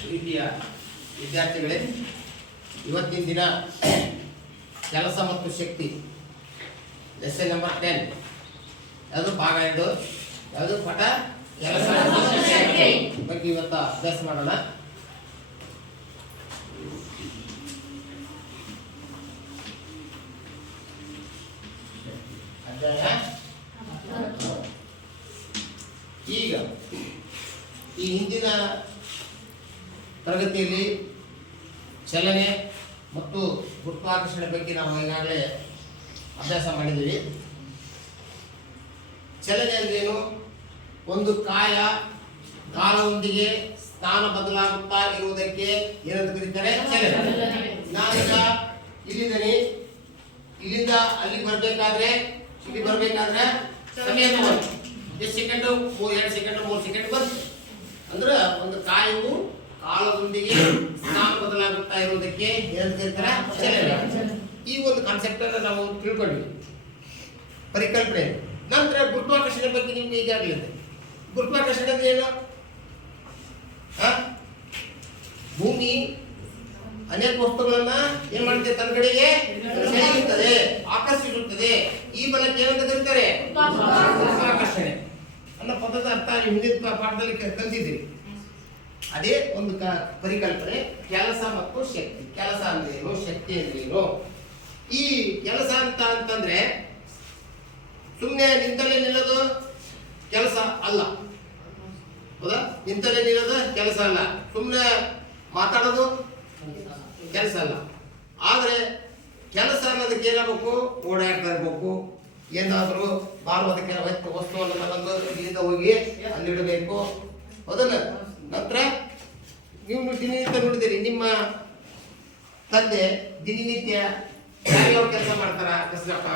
ಪ್ರೀತಿಯ ವಿದ್ಯಾರ್ಥಿಗಳೇ, ಇವತ್ತಿನ ದಿನ ಕೆಲಸ ಮತ್ತು ಶಕ್ತಿ ಲೆಸನ್ ನಂಬರ್ 10 ಯಾವುದು ಭಾಗ 2 ಯಾವುದು ಪಾಠ ಕೆಲಸ ಮತ್ತು ಶಕ್ತಿ ಬಗ್ಗೆ ಇವತ್ತು ಅಭ್ಯಾಸ ಮಾಡೋಣ. ಈಗ ಈ ಹಿಂದಿನ ತರಗತಿಯಲ್ಲಿ ಚಲನೆ ಮತ್ತು ಗುರುತ್ವಾಕರ್ಷಣೆ ಬಗ್ಗೆ ನಾವು ಈಗಾಗಲೇ ಅಭ್ಯಾಸ ಮಾಡಿದ್ದೀವಿ. ಚಲನೆ ಅಂದ್ರೇನು? ಒಂದು ಕಾಲದೊಂದಿಗೆ ಸ್ಥಾನ ಬದಲಾಗುತ್ತಾ ಇರುವುದಕ್ಕೆ ಏನಂತ ಕರೀತಾರೆ? ಚಲನೆ. ನಾನೀಗ ಇಲ್ಲಿದ್ದೀನಿ, ಇಲ್ಲಿಂದ ಅಲ್ಲಿಗೆ ಬರಬೇಕಾದ್ರೆ ಸಮಯ ತಗೊಂಡು ಎಷ್ಟು ಸೆಕೆಂಡು? 2 ಸೆಕೆಂಡ್ 3 ಸೆಕೆಂಡ್ ಬಂತು ಅಂದ್ರೆ ಒಂದು ಕಾಯವು ಕಾಲದೊಂದಿಗೆ ಸ್ಥಾನ ಬದಲಾಗುತ್ತಾ ಇರುವುದಕ್ಕೆ ಏನಂತ ಕರೀತಾರೆ? ಚಲನೆ. ಈ ಒಂದು ಕಾನ್ಸೆಪ್ಟ್ ಅನ್ನು ನಾವು ತಿಳ್ಕೊಂಡ್ವಿ, ಪರಿಕಲ್ಪನೆ. ನಂತರ ಗುರುತ್ವಾಕರ್ಷಣೆ ಬಗ್ಗೆ ನಿಮ್ಗೆ ಈಗಾಗಲೇ ಗುರುತ್ವಾಕರ್ಷಣೆ ಅಂದ್ರೆ ಏನು? ಭೂಮಿ ಅನೇಕ ವಸ್ತುಗಳನ್ನ ಏನ್ ಮಾಡುತ್ತೆ? ತನ್ನ ಕಡೆಗೆ ಸೆಳೆಯುತ್ತದೆ, ಆಕರ್ಷಿಸುತ್ತದೆ. ಈ ಬಲಕ್ಕೆ ಏನಂತ ಕರೀತಾರೆ? ಗುರುತ್ವಾಕರ್ಷಣೆ ಅನ್ನೋ ಪದದ ಅರ್ಥ ಹಿಂದಿನ ಪಾಠದಲ್ಲಿ ಕಲಿತಿದ್ದೀರಿ. ಅದೇ ಒಂದು ಪರಿಕಲ್ಪನೆ, ಕೆಲಸ ಮತ್ತು ಶಕ್ತಿ. ಕೆಲಸ ಅಂದ್ರೇನು, ಶಕ್ತಿ ಅಂದ್ರೇನು? ಈ ಕೆಲಸ ಅಂತಂದ್ರೆ ಸುಮ್ಮನೆ ನಿಂತಲ್ಲೇ ನಿಲ್ಲೋದು ಕೆಲಸ ಅಲ್ಲ, ಹೌದಾ? ನಿಂತಲ್ಲೇ ನಿಲ್ಲೋದು ಕೆಲಸ ಅಲ್ಲ, ಸುಮ್ಮನೆ ಮಾತಾಡೋದು ಕೆಲಸ ಅಲ್ಲ. ಆದರೆ ಕೆಲಸ ಅನ್ನೋದಕ್ಕೆ ಏನಾಗಬೇಕು? ಓಡಾಡ್ತಾ ಇರ್ಬೇಕು. ಏನಾದರೂ ಭಾರವಾದ ವಸ್ತುವನ್ನು ತಗೊಂಡು ಇಲ್ಲಿಂದ ಹೋಗಿ ಅಲ್ಲಿಡಬೇಕು, ಹೌದಲ್ಲ? ನಂತರ ನೀವು ದಿನನಿತ್ಯ ನೋಡಿದ್ದೀರಿ, ನಿಮ್ಮ ತಂದೆ ದಿನನಿತ್ಯ ಯಾರ್ಯಾವ ಕೆಲಸ ಮಾಡ್ತಾರ? ಕಸರಪ್ಪ,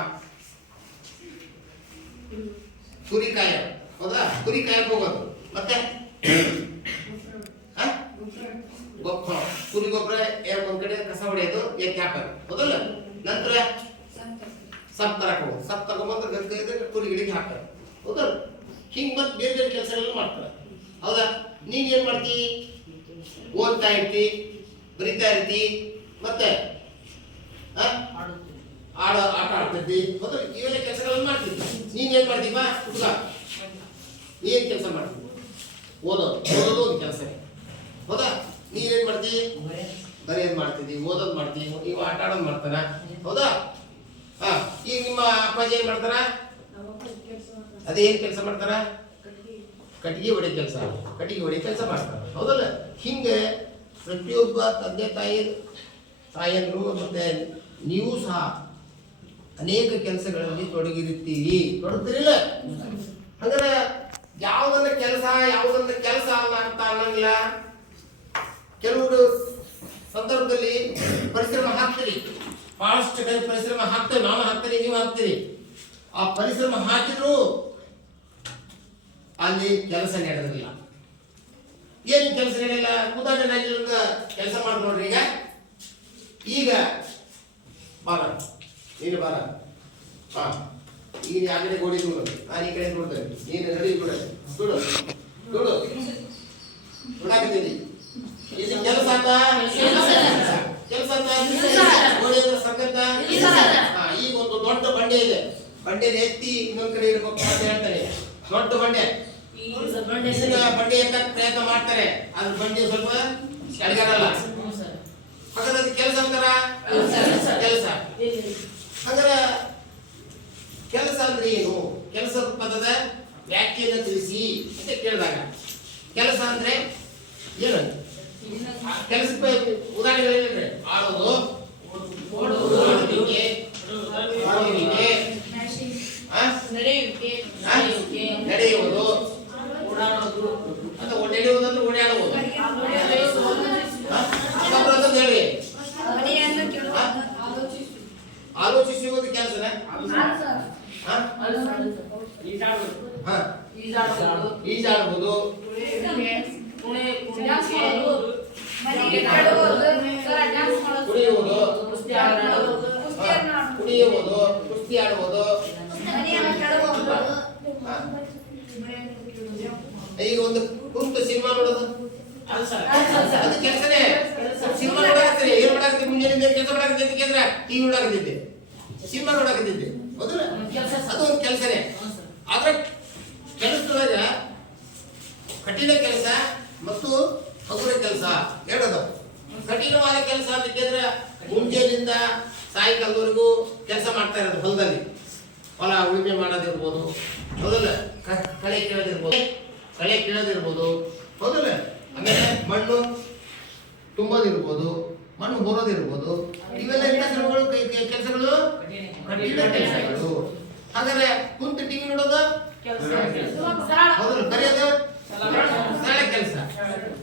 ಕುರಿ ಕಾಯ, ಹೌದಾ? ಕುರಿ ಕಾಯಕ್ಕೆ ಹೋಗೋದು, ಮತ್ತೆ ಕುರಿ ಗೊಬ್ಬರ ಒಂದ್ ಕಡೆ ಕಸ ಹೊಡೆಯೋದು, ಎತ್ತಿ ಹಾಕೋದು, ಹೌದಲ್ಲ? ನಂತರ ಸಪ್ ತರಕ ಹೋಗೋದು, ಸಪ್ ತಗೊಂಬಂದ್ರೆ ಗದ್ದೆ ಕುರಿ ಗಿಡಿಗೆ ಹಾಕೋದು, ಹೌದಲ್ಲ? ಹಿಂಗ್ ಮತ್ತೆ ಬೇರೆ ಬೇರೆ ಕೆಲಸಗಳನ್ನ ಮಾಡ್ತಾರೆ, ಹೌದಾ? ನೀನ್ ಏನ್ ಮಾಡ್ತಿ? ಓದ್ತಾ ಇರ್ತಿ, ಬರಿತಾ ಇರ್ತಿ, ಮತ್ತೆ ಆಟ ಆಡ್ತಿರ್ತಿ, ಹೌದಾ? ಇವೆಲ್ಲ ಕೆಲಸಗಳನ್ನ ಮಾಡ್ತಿದ್ದಿ. ನೀನ್ ಏನ್ ಮಾಡ್ತೀವ? ಹುಡುಗ ನೀ ಏನ್ ಕೆಲಸ ಮಾಡ್ತೀವಿ? ಓದೋದು ಒಂದು ಕೆಲಸ, ಹೌದಾ? ನೀನೇನ್ ಮಾಡ್ತಿ? ಬರೆಯೋದು ಮಾಡ್ತಿದ್ದಿ, ಓದೋದು ಮಾಡ್ತೀವಿ, ನೀವು ಆಟ ಆಡೋದು ಮಾಡ್ತಾರ, ಹೌದಾ? ಈಗ ನಿಮ್ಮ ಅಪ್ಪಾಜಿ ಏನ್ ಮಾಡ್ತಾರ? ಅದೇ ಏನ್ ಕೆಲಸ ಮಾಡ್ತಾರ? ಕಟ್ಟಿಗೆ ಹೊಡೆ ಕೆಲಸ ಮಾಡ್ತಾರ, ಹೌದಲ್ಲ? ಹಿಂಗೆ ಪ್ರತಿಯೊಬ್ಬ ತಂದೆ ತಾಯಿಯಂದ್ರು ಮತ್ತೆ ನೀವು ಸಹ ಅನೇಕ ಕೆಲಸಗಳಲ್ಲಿ ತೊಡಗುತ್ತೀರಿಲ್ಲ? ಹಂಗಾರೆ ಯಾವುದನ್ನ ಕೆಲಸ ಅಲ್ಲ ಅಂತ ಅನ್ನಂಗಿಲ್ಲ. ಕೆಲವರು ಸಂದರ್ಭದಲ್ಲಿ ಪರಿಶ್ರಮ ಹಾಕ್ತೀರಿ, ಬಹಳಷ್ಟು ಕಡೆ ಪರಿಶ್ರಮ ಹಾಕ್ತೇವೆ, ನಾನು ಹಾಕ್ತೀನಿ, ನೀವು ಹಾಕ್ತೀರಿ. ಆ ಪರಿಶ್ರಮ ಹಾಕಿದ್ರು ಅಲ್ಲಿ ಕೆಲಸ ನಡೆದಿಲ್ಲ. ಏನು ಕೆಲಸ ನಡೆಯಲ್ಲ? ಉದಾಹರಣೆ ಕೆಲಸ ಮಾಡಿ ನೋಡ್ರಿ. ಈಗ ಬಾರ, ನೀನು ಬಾರ, ನೀನು ಯಾವ ಕಡೆ ಗೋಡಿ ನೋಡೋದು, ನಾನು ಈ ಕಡೆ ನೋಡ್ತೇನೆ, ನೀನು ನಡಿ ನೋಡು ನೋಡಾಕತ್ತೀನಿ. ಇದು ಕೆಲಸ ಅಂತ ಗೋಡಿ ಸಂಗತ. ಈಗ ಒಂದು ದೊಡ್ಡ ಬಂಡೆ ಇದೆ, ಬಂಡೆ ಎತ್ತಿ ಇನ್ನೊಂದ್ ಕಡೆ ಇಡ್ಬೇಕು ಅಂತ ಹೇಳ್ತಾರೆ. ದೊಡ್ಡ ಬಂಡೆ ಎತ್ತಕ್ಕೆ ಪ್ರಯತ್ನ ಮಾಡ್ತಾರೆ, ಅದ್ರ ಬಂಡೆ ಸ್ವಲ್ಪ ಕೆಳಗಡಲ್ಲ. ಹಾಗಾದ್ರೆ ಅದು ಕೆಲಸ ಅಂತಾರ? ಕೆಲಸ. ಹಾಗಾದ್ರೆ ಕೆಲಸ ಅಂದ್ರೆ ಏನು? ಕೆಲಸದ ಪದದ ವ್ಯಾಖ್ಯೆಯನ್ನು ತಿಳಿಸಿ ಅಂತ ಕೇಳಿದಾಗ ಕೆಲಸ ಅಂದ್ರೆ ಏನು? ಕೆಲಸಕ್ಕೆ ಉದಾಹರಣೆ ಆಡೋದು, ನಡೆಯುವುದು, ನಡೆಯುವುದಂದ್ರೆ ಓಡಾಡುವುದು, ಹೇಳಿ ಆಲೋಚಿಸುವುದು ಕೆಲಸನ? ಈಜಾಡುವುದು, ಕುಣಿಯುವುದು, ಕುಸ್ತಿ ಆಡುವುದು. ಈಗ ಒಂದು ಕುಂತು ಸಿನಿಮಾ ನೋಡೋದು, ಅದು ಅದು ಕೆಲಸನೇ. ಸಿನಿಮಾ ನೋಡಾಕತ್ತೀರಿ, ಏನ್ ಮಾಡಾಕತ್ತೀರಿ? ಮುಂಜಾನೆ ಕೆಲಸ ಮಾಡಾಕತ್ತಿ ಕೇಂದ್ರ ಟಿವಿ ನೋಡಾಕತ್ತಿದ್ದೆ, ಸಿನಿಮಾ ನೋಡಾಕತ್ತಿದ್ದೆ, ಹೌದಲ್ಲ? ಅದು ಒಂದು ಕೆಲಸನೇ. ಆದ್ರೆ ಕೆಲಸದೊಳಗ ಕಠಿಣ ಕೆಲಸ ಮತ್ತು ಹಗುರ ಕೆಲಸ ಎರಡದು. ಕಠಿಣವಾದ ಕೆಲಸ ಅಂತ ಕೇಳಿದ್ರೆ ಮುಂಜಾನೆಯಿಂದ ಸಾಯಂಕಾಲದವರೆಗೂ ಕೆಲಸ ಮಾಡ್ತಾ ಇರೋದು ಹೊಲದಲ್ಲಿ, ಹೊಲ ಉಳುಮೆ ಮಾಡೋದಿರ್ಬೋದು, ಹೌದಲ್ಲ? ಕಳೆ ಕೀಳೋದಿರ್ಬೋದು, ಹೌದಲ್ಲ? ಆಮೇಲೆ ಮಣ್ಣು ತುಂಬೋದಿರ್ಬೋದು, ಮಣ್ಣು ಬೋರೋದಿರ್ಬೋದು, ಇವೆಲ್ಲ ಕೆಲಸಗಳು ಕಠಿಣ ಕೆಲಸಗಳು. ಹಾಗಾದ್ರೆ ಕುಂತು ಟಿವಿ ನೋಡೋದು ಹೌದಲ್ಲ? ಬರೆಯೋದು ಸರಳ ಕೆಲಸ,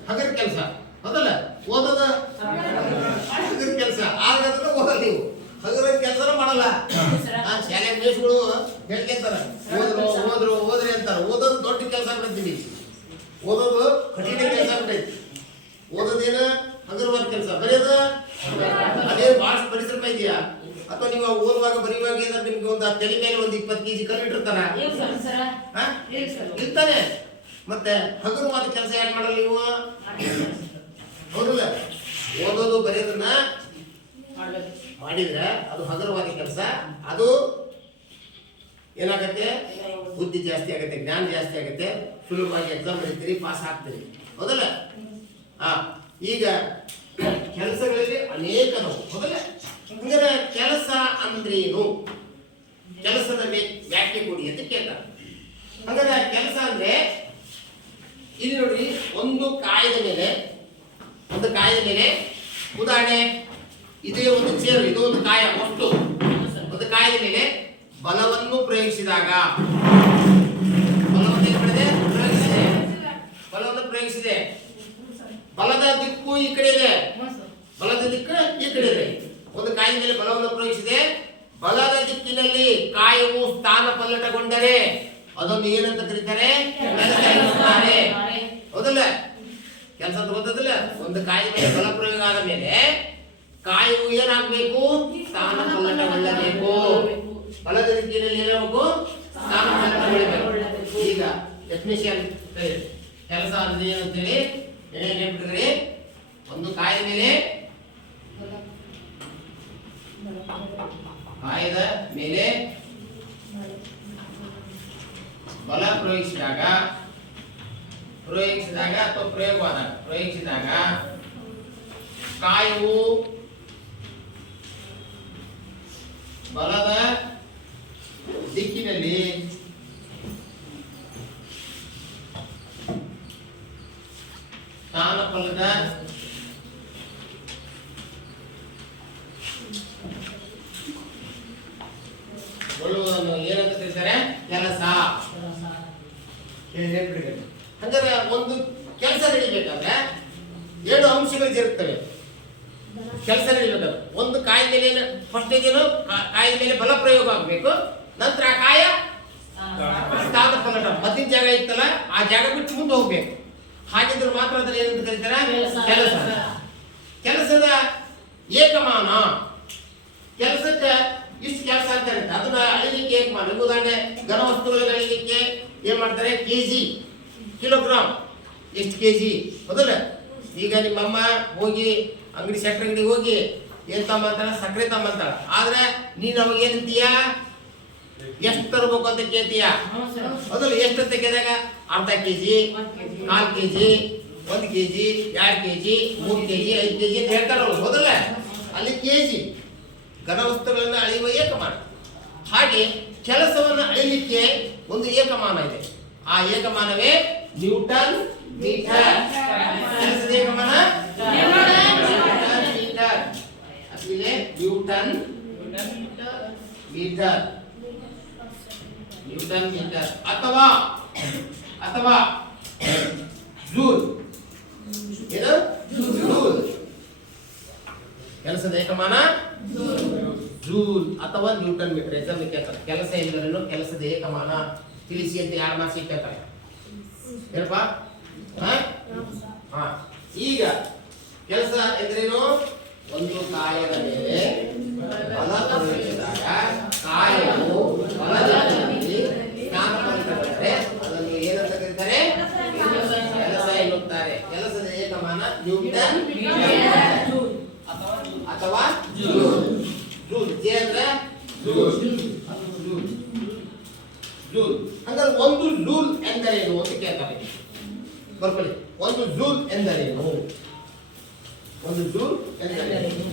ಹಗರ ಕೆಲಸ, ಹೌದಲ್ಲ? ಓದೋದ ಹಗರ ಕೆಲಸ. ಆದ್ರೆ ಓದಲ್ಲ, ನೀವು ಹಗರ ಕೆಲಸನೂ ಮಾಡಲ್ಲ. ಶಾಲೆ ಮೇಷ್ಗಳು ಹೇಳ್ಕೊಂತಾರ, ಓದ್ರಿ ಅಂತಾರ. ಓದೋದು ದೊಡ್ಡ ಕೆಲಸ ಆಗ್ಬಿಡ್ತೀವಿ, ಓದೋದು ಕಠಿಣ ಕೆಲಸ ಆಗ್ಬಿಟ್ಟೈತಿ. ಓದೋದೇನ ಹಗರವಾದ ಕೆಲಸ, ಬರೆಯೋದು ಅದೇ ಭಾಳಷ್ಟು ಪರಿಶ್ರಮ ಇದೆಯಾ? ಅಥವಾ ನೀವು ಓದುವಾಗ ಬರೆಯುವಾಗ ಏನಾದ್ರು ನಿಮ್ಗೆ ಒಂದು ತಲೆ ಮೇಲೆ ಒಂದು 20 kg ಕಲ್ಲು ಇಟ್ಟಿರ್ತಾರ ಇರ್ತಾನೆ. ಮತ್ತೆ ಹಗುರವಾದ ಕೆಲಸ ಯಾಕೆ ಮಾಡಲ್ಲ ನೀವು? ಹೌದಲ್ಲ? ಓದೋದು ಬರೆಯೋದನ್ನ ಮಾಡಿದ್ರೆ ಅದು ಹಗುರವಾದ ಕೆಲಸ. ಅದು ಏನಾಗತ್ತೆ? ಬುದ್ಧಿ ಜಾಸ್ತಿ ಆಗತ್ತೆ, ಜ್ಞಾನ ಜಾಸ್ತಿ ಆಗತ್ತೆ, ಸುಲಭವಾಗಿ ಎಕ್ಸಾಮ್ ಬರೀತೀರಿ, ಪಾಸ್ ಆಗ್ತೀರಿ, ಹೌದಲ್ಲ? ಈಗ ಕೆಲಸಗಳಲ್ಲಿ ಅನೇಕ ನಾವು, ಹೌದಲ್ಲ? ಹಂಗಾರೆ ಕೆಲಸ ಅಂದ್ರೇನು? ಕೆಲಸದ ವ್ಯಾಖ್ಯೆ ಕೊಡಿ ಅಂತ ಕೇಳ್ತಾರೆ. ಹಾಗಾದ್ರೆ ಕೆಲಸ ಅಂದ್ರೆ ಇಲ್ಲಿ ನೋಡಿ, ಒಂದು ಕಾಯದ ಮೇಲೆ ಉದಾಹರಣೆ ಇದೇ ಒಂದು ಚೇರು, ಇದು ಒಂದು ಕಾಯ, ಒಟ್ಟು ಒಂದು ಕಾಯದ ಮೇಲೆ ಬಲವನ್ನು ಪ್ರಯೋಗಿಸಿದಾಗ, ಬಲವನ್ನು ಪ್ರಯೋಗಿಸಿದೆ, ಬಲದ ದಿಕ್ಕು ಈ ಕಡೆ ಇದೆ, ಬಲದ ದಿಕ್ಕು ಈ ಕಡೆ ಇದೆ. ಒಂದು ಕಾಯದ ಮೇಲೆ ಬಲವನ್ನು ಪ್ರಯೋಗಿಸಿದೆ, ಬಲದ ದಿಕ್ಕಿನಲ್ಲಿ ಕಾಯವು ಸ್ಥಾನ ಪಲ್ಲಟಗೊಂಡರೆ ಅದನ್ನು ಏನಂತ ಕರೀತಾರೆ? ಕೆಲಸ ಎನ್ನುತ್ತಾರೆ, ಹೌದಲ್ಲ? ಕೆಲಸ ಅಂತ ಗೊತ್ತದಲ್ಲ? ಒಂದು ಕಾಯದ ಮೇಲೆ ಬಲ ಪ್ರಯೋಗ ಆದ ಮೇಲೆ ಕಾಯವು ಏನಾಗಬೇಕು? ಸ್ಥಾನ ಪಲ್ಲಟಗೊಳ್ಳಬೇಕು. ಬಲದ ದಿಕ್ಕಿನಲ್ಲಿ ಏನಾಗಬೇಕು? ಸ್ಥಾನ ಪಲ್ಲಟಗೊಳ್ಳಬೇಕು. ಈಗ ಡೆಫಿನಿಷನ್ ಕೆಲಸ ಅಂದ್ರೆ ಏನಂತೇಳಿ ನೆನಪಿಟ್ಕೊಳ್ಳಿ. ಒಂದು ಕಾಯದ ಮೇಲೆ ಬಲ ಪ್ರಯೋಗಿಸಿದಾಗ ಅಥವಾ ಪ್ರಯೋಗಿಸಿದಾಗ ಕಾಯವು ಬಲದ ದಿಕ್ಕಿನಲ್ಲಿ ಸ್ಥಾನಫಲದ ಗೊಳ್ಳುವುದನ್ನು ಏನಂತ ಕರೀತಾರೆ? ಕೆಲಸ. ಹಂಗಾರೆ ಒಂದು ಕೆಲಸ ನಡೀಬೇಕಾದ್ರೆ 7 ಅಂಶಗಳು ಇರುತ್ತವೆ. ಕೆಲಸ ನಡೀಬೇಕಾದ್ರೆ ಒಂದು ಕಾಯದ ಮೇಲೆ ಫಸ್ಟ್ ಏನು? ಕಾಯದ ಮೇಲೆ ಬಲ ಪ್ರಯೋಗ ಆಗಬೇಕು. ನಂತರ ಆ ಕಾಯ ಸ್ಥಾನ ಪಲ್ಲಟ, ಮದ್ದಿನ ಜಾಗ ಇತ್ತಲ್ಲ ಆ ಜಾಗ ಬಿಟ್ಟು ಮುಂದೆ ಹೋಗ್ಬೇಕು. ಹಾಗಿದ್ರೆ ಮಾತ್ರ ಅದನ್ನ ಏನಂತ ಕರೀತಾರೆ? ಕೆಲಸ. ಕೆಲಸದ ಏಕಮಾನ, ಕೆಲಸಕ್ಕೆ ಇಷ್ಟು ಕೆಲಸ ಅಂತ ಇರುತ್ತೆ, ಅದನ್ನ ಅಳಿಲಿಕ್ಕೆ ಏಕಮಾನ. ಉದಾಹರಣೆ, ಘನ ವಸ್ತುಗಳನ್ನು ಅಳಿಲಿಕ್ಕೆ ಏನ್ ಮಾಡ್ತಾರೆ? ಕೆಜಿ, ಕಿಲೋಗ್ರಾಮ್, ಎಷ್ಟು ಕೆಜಿ, ಹೌದಲ್ಲ? ಈಗ ನಿಮ್ಮಮ್ಮ ಹೋಗಿ ಅಂಗಡಿ ಸೆಕ್ಟರ್ ಅಂಗಡಿಗೆ ಹೋಗಿ ಏನ್ ತಗೊಂಬಂತಾಳ? ಸಕ್ಕರೆ ತಗೊಂಬಂತಾಳ. ಆದ್ರೆ ನೀನು ಅವಾಗ ಏನಂತೀಯ? ಎಷ್ಟು ತರಬೇಕು ಅಂತ ಕೇಳ್ತೀಯ, ಹೌದಲ್ಲ? ಎಷ್ಟು ಅಂತ ಕೇಳಿದಾಗ ಅರ್ಧ KG, 4 KG, 1 KG, 2 KG, 3 KG, 5 KG ಅಂತ ಹೇಳ್ತಾರಲ್ಲ, ಹೌದಲ್ಲ? ಅಲ್ಲಿ ಕೆಜಿ ಘನ ವಸ್ತುಗಳನ್ನು ಅಳೆಯುವ ಏಕಮಾನ. ಹಾಗೆ ಕೆಲಸವನ್ನು ಅಳಿಲಿಕ್ಕೆ ಒಂದು ಏಕಮಾನ ಇದೆ. ಆ ಏಕಮಾನವೇ ನ್ಯೂಟನ್ ಮೀಟರ್. ಕೆಲಸದ ಏಕಮಾನ ಮೀಟರ್. ಅದಿಲೆ ನ್ಯೂಟನ್ ಮೀಟರ್, ನ್ಯೂಟನ್ ಮೀಟರ್ ಅಥವಾ ಜೂಲ್. ಏನು? ಜೂಲ್. ಕೆಲಸದ ಏಕಮಾನ ಜೂಲ್ ಅಥವಾ ನ್ಯೂಟನ್ ಮೀಟರ್. ಎಕ್ಸಾಮ್ ಕೇಳ್ತಾರೆ, ಕೆಲಸ ಎಂದರೇನು, ಕೆಲಸದ ಏಕಮಾನ ತಿಳಿಸಿ ಅಂತ 2 ಮಾರ್ಕ್ಸ್ ಕೇಳ್ತಾರೆ. ಏನಪ್ಪ? ಈಗ ಕೆಲಸ ಎಂದ್ರೇನು? ಒಂದು ಕಾಯದ ಮೇಲೆ ಬಲ ಪ್ರಯೋಗಿಸಿದಾಗ ಕಾಯವು ಬಲದಲ್ಲಿ ಸ್ಥಾನ ಪಲ್ಲಟಗೊಂಡರೆ ಅದನ್ನು ಏನಂತ ಕರೀತಾರೆ? ಕೆಲಸ ಎನ್ನುತ್ತಾರೆ. ಕೆಲಸದ ಏಕಮಾನ ನ್ಯೂಟನ್ ಅಥವಾ ಜೂಲ್. ಜೂಲ್ ಜೆ ಅಂದ್ರೆ ಜೂಲ್. ಜೂಲ್ ಅಂದ್ರೆ ಒಂದು ಜೂಲ್ ಎಂದರೇನು ಅಂತ ಕೇಳ್ತಾರೆ. ಬರ್ಕೊಳ್ಳಿ, ಒಂದು ಜೂಲ್ ಎಂದರೇನು? ಒಂದು ಜೂಲ್ ಎಂದರೇನು?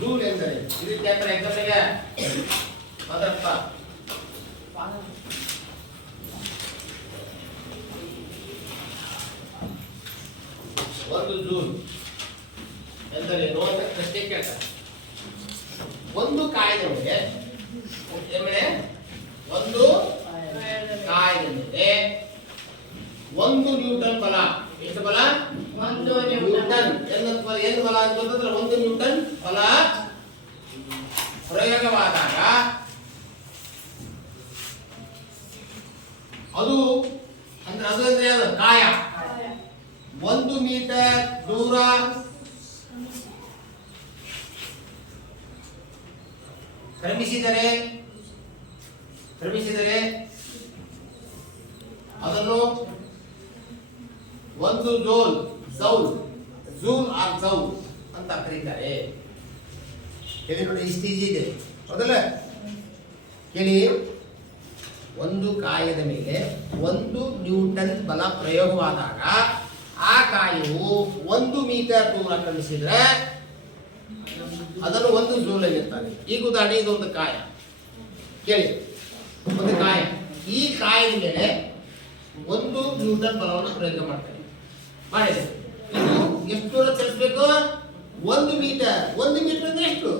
ಜೂಲ್ ಎಂದರೆ ಇದು ಕೇಳ್ತಾರೆ ಎಕ್ಸಾಮ್ಗೆ. ಅದಪ್ಪ ಒಂದು ಜೂಲ್ ಎಂದರೇನು ಅಂತ ಪ್ರಶ್ನೆ ಕೇಳ್ತಾರೆ. ಒಂದು ಕಾಯಿಲೆ ಮೇಲೆ ಒಂದು ಕಾಯಿಲೆ ಮೇಲೆ ಒಂದು ನ್ಯೂಟನ್ ಬಲ. ಎಷ್ಟು ಬಲ? ಒಂದು ನ್ಯೂಟನ್. ಏನು ಬಲ ಅಂತಂದ್ರೆ ಒಂದು ನ್ಯೂಟನ್ ಬಲ ಪ್ರಯೋಗವಾದಾಗ ಅದು ಅಂದ್ರೆ ಅದು ಕಾಯ 1 ಮೀಟರ್ ದೂರ ಕ್ರಮಿಸಿದರೆ ಅದನ್ನು ಒಂದು ಜೂಲ್ ಅಂತ ಕರೀತಾರೆ. ಕೇಳಿ ನೋಡಿ, ಇಷ್ಟು ಈಜಿ ಇದೆ ಹೌದಲ್ಲ? ಕೇಳಿ, ಒಂದು ಕಾಯದ ಮೇಲೆ 1 ನ್ಯೂಟನ್ ಬಲ ಪ್ರಯೋಗವಾದಾಗ ಆ ಕಾಯವು 1 ಮೀಟರ್ ದೂರ ಕ್ರಮಿಸಿದ್ರೆ ಅದನ್ನು ಒಂದು ಜೂಲ್ ಆಗಿರ್ತಾರೆ. ಈಗ ಉದಾಹರಣೆ, ಇದು ಒಂದು ಕಾಯ. ಕೇಳಿ, ಒಂದು ಕಾಯ, ಈ ಕಾಯದ ಮೇಲೆ 1 ನ್ಯೂಟನ್ ಬಲವನ್ನು ಪ್ರಯೋಗ ಮಾಡ್ತಾರೆ. ಮಾಡಿದೆ, ಇದು ಎಷ್ಟು ದೂರ ಚಲಿಸಬೇಕು? 1 ಮೀಟರ್. 1 ಮೀಟರ್ ಅಂದ್ರೆ ಎಷ್ಟು?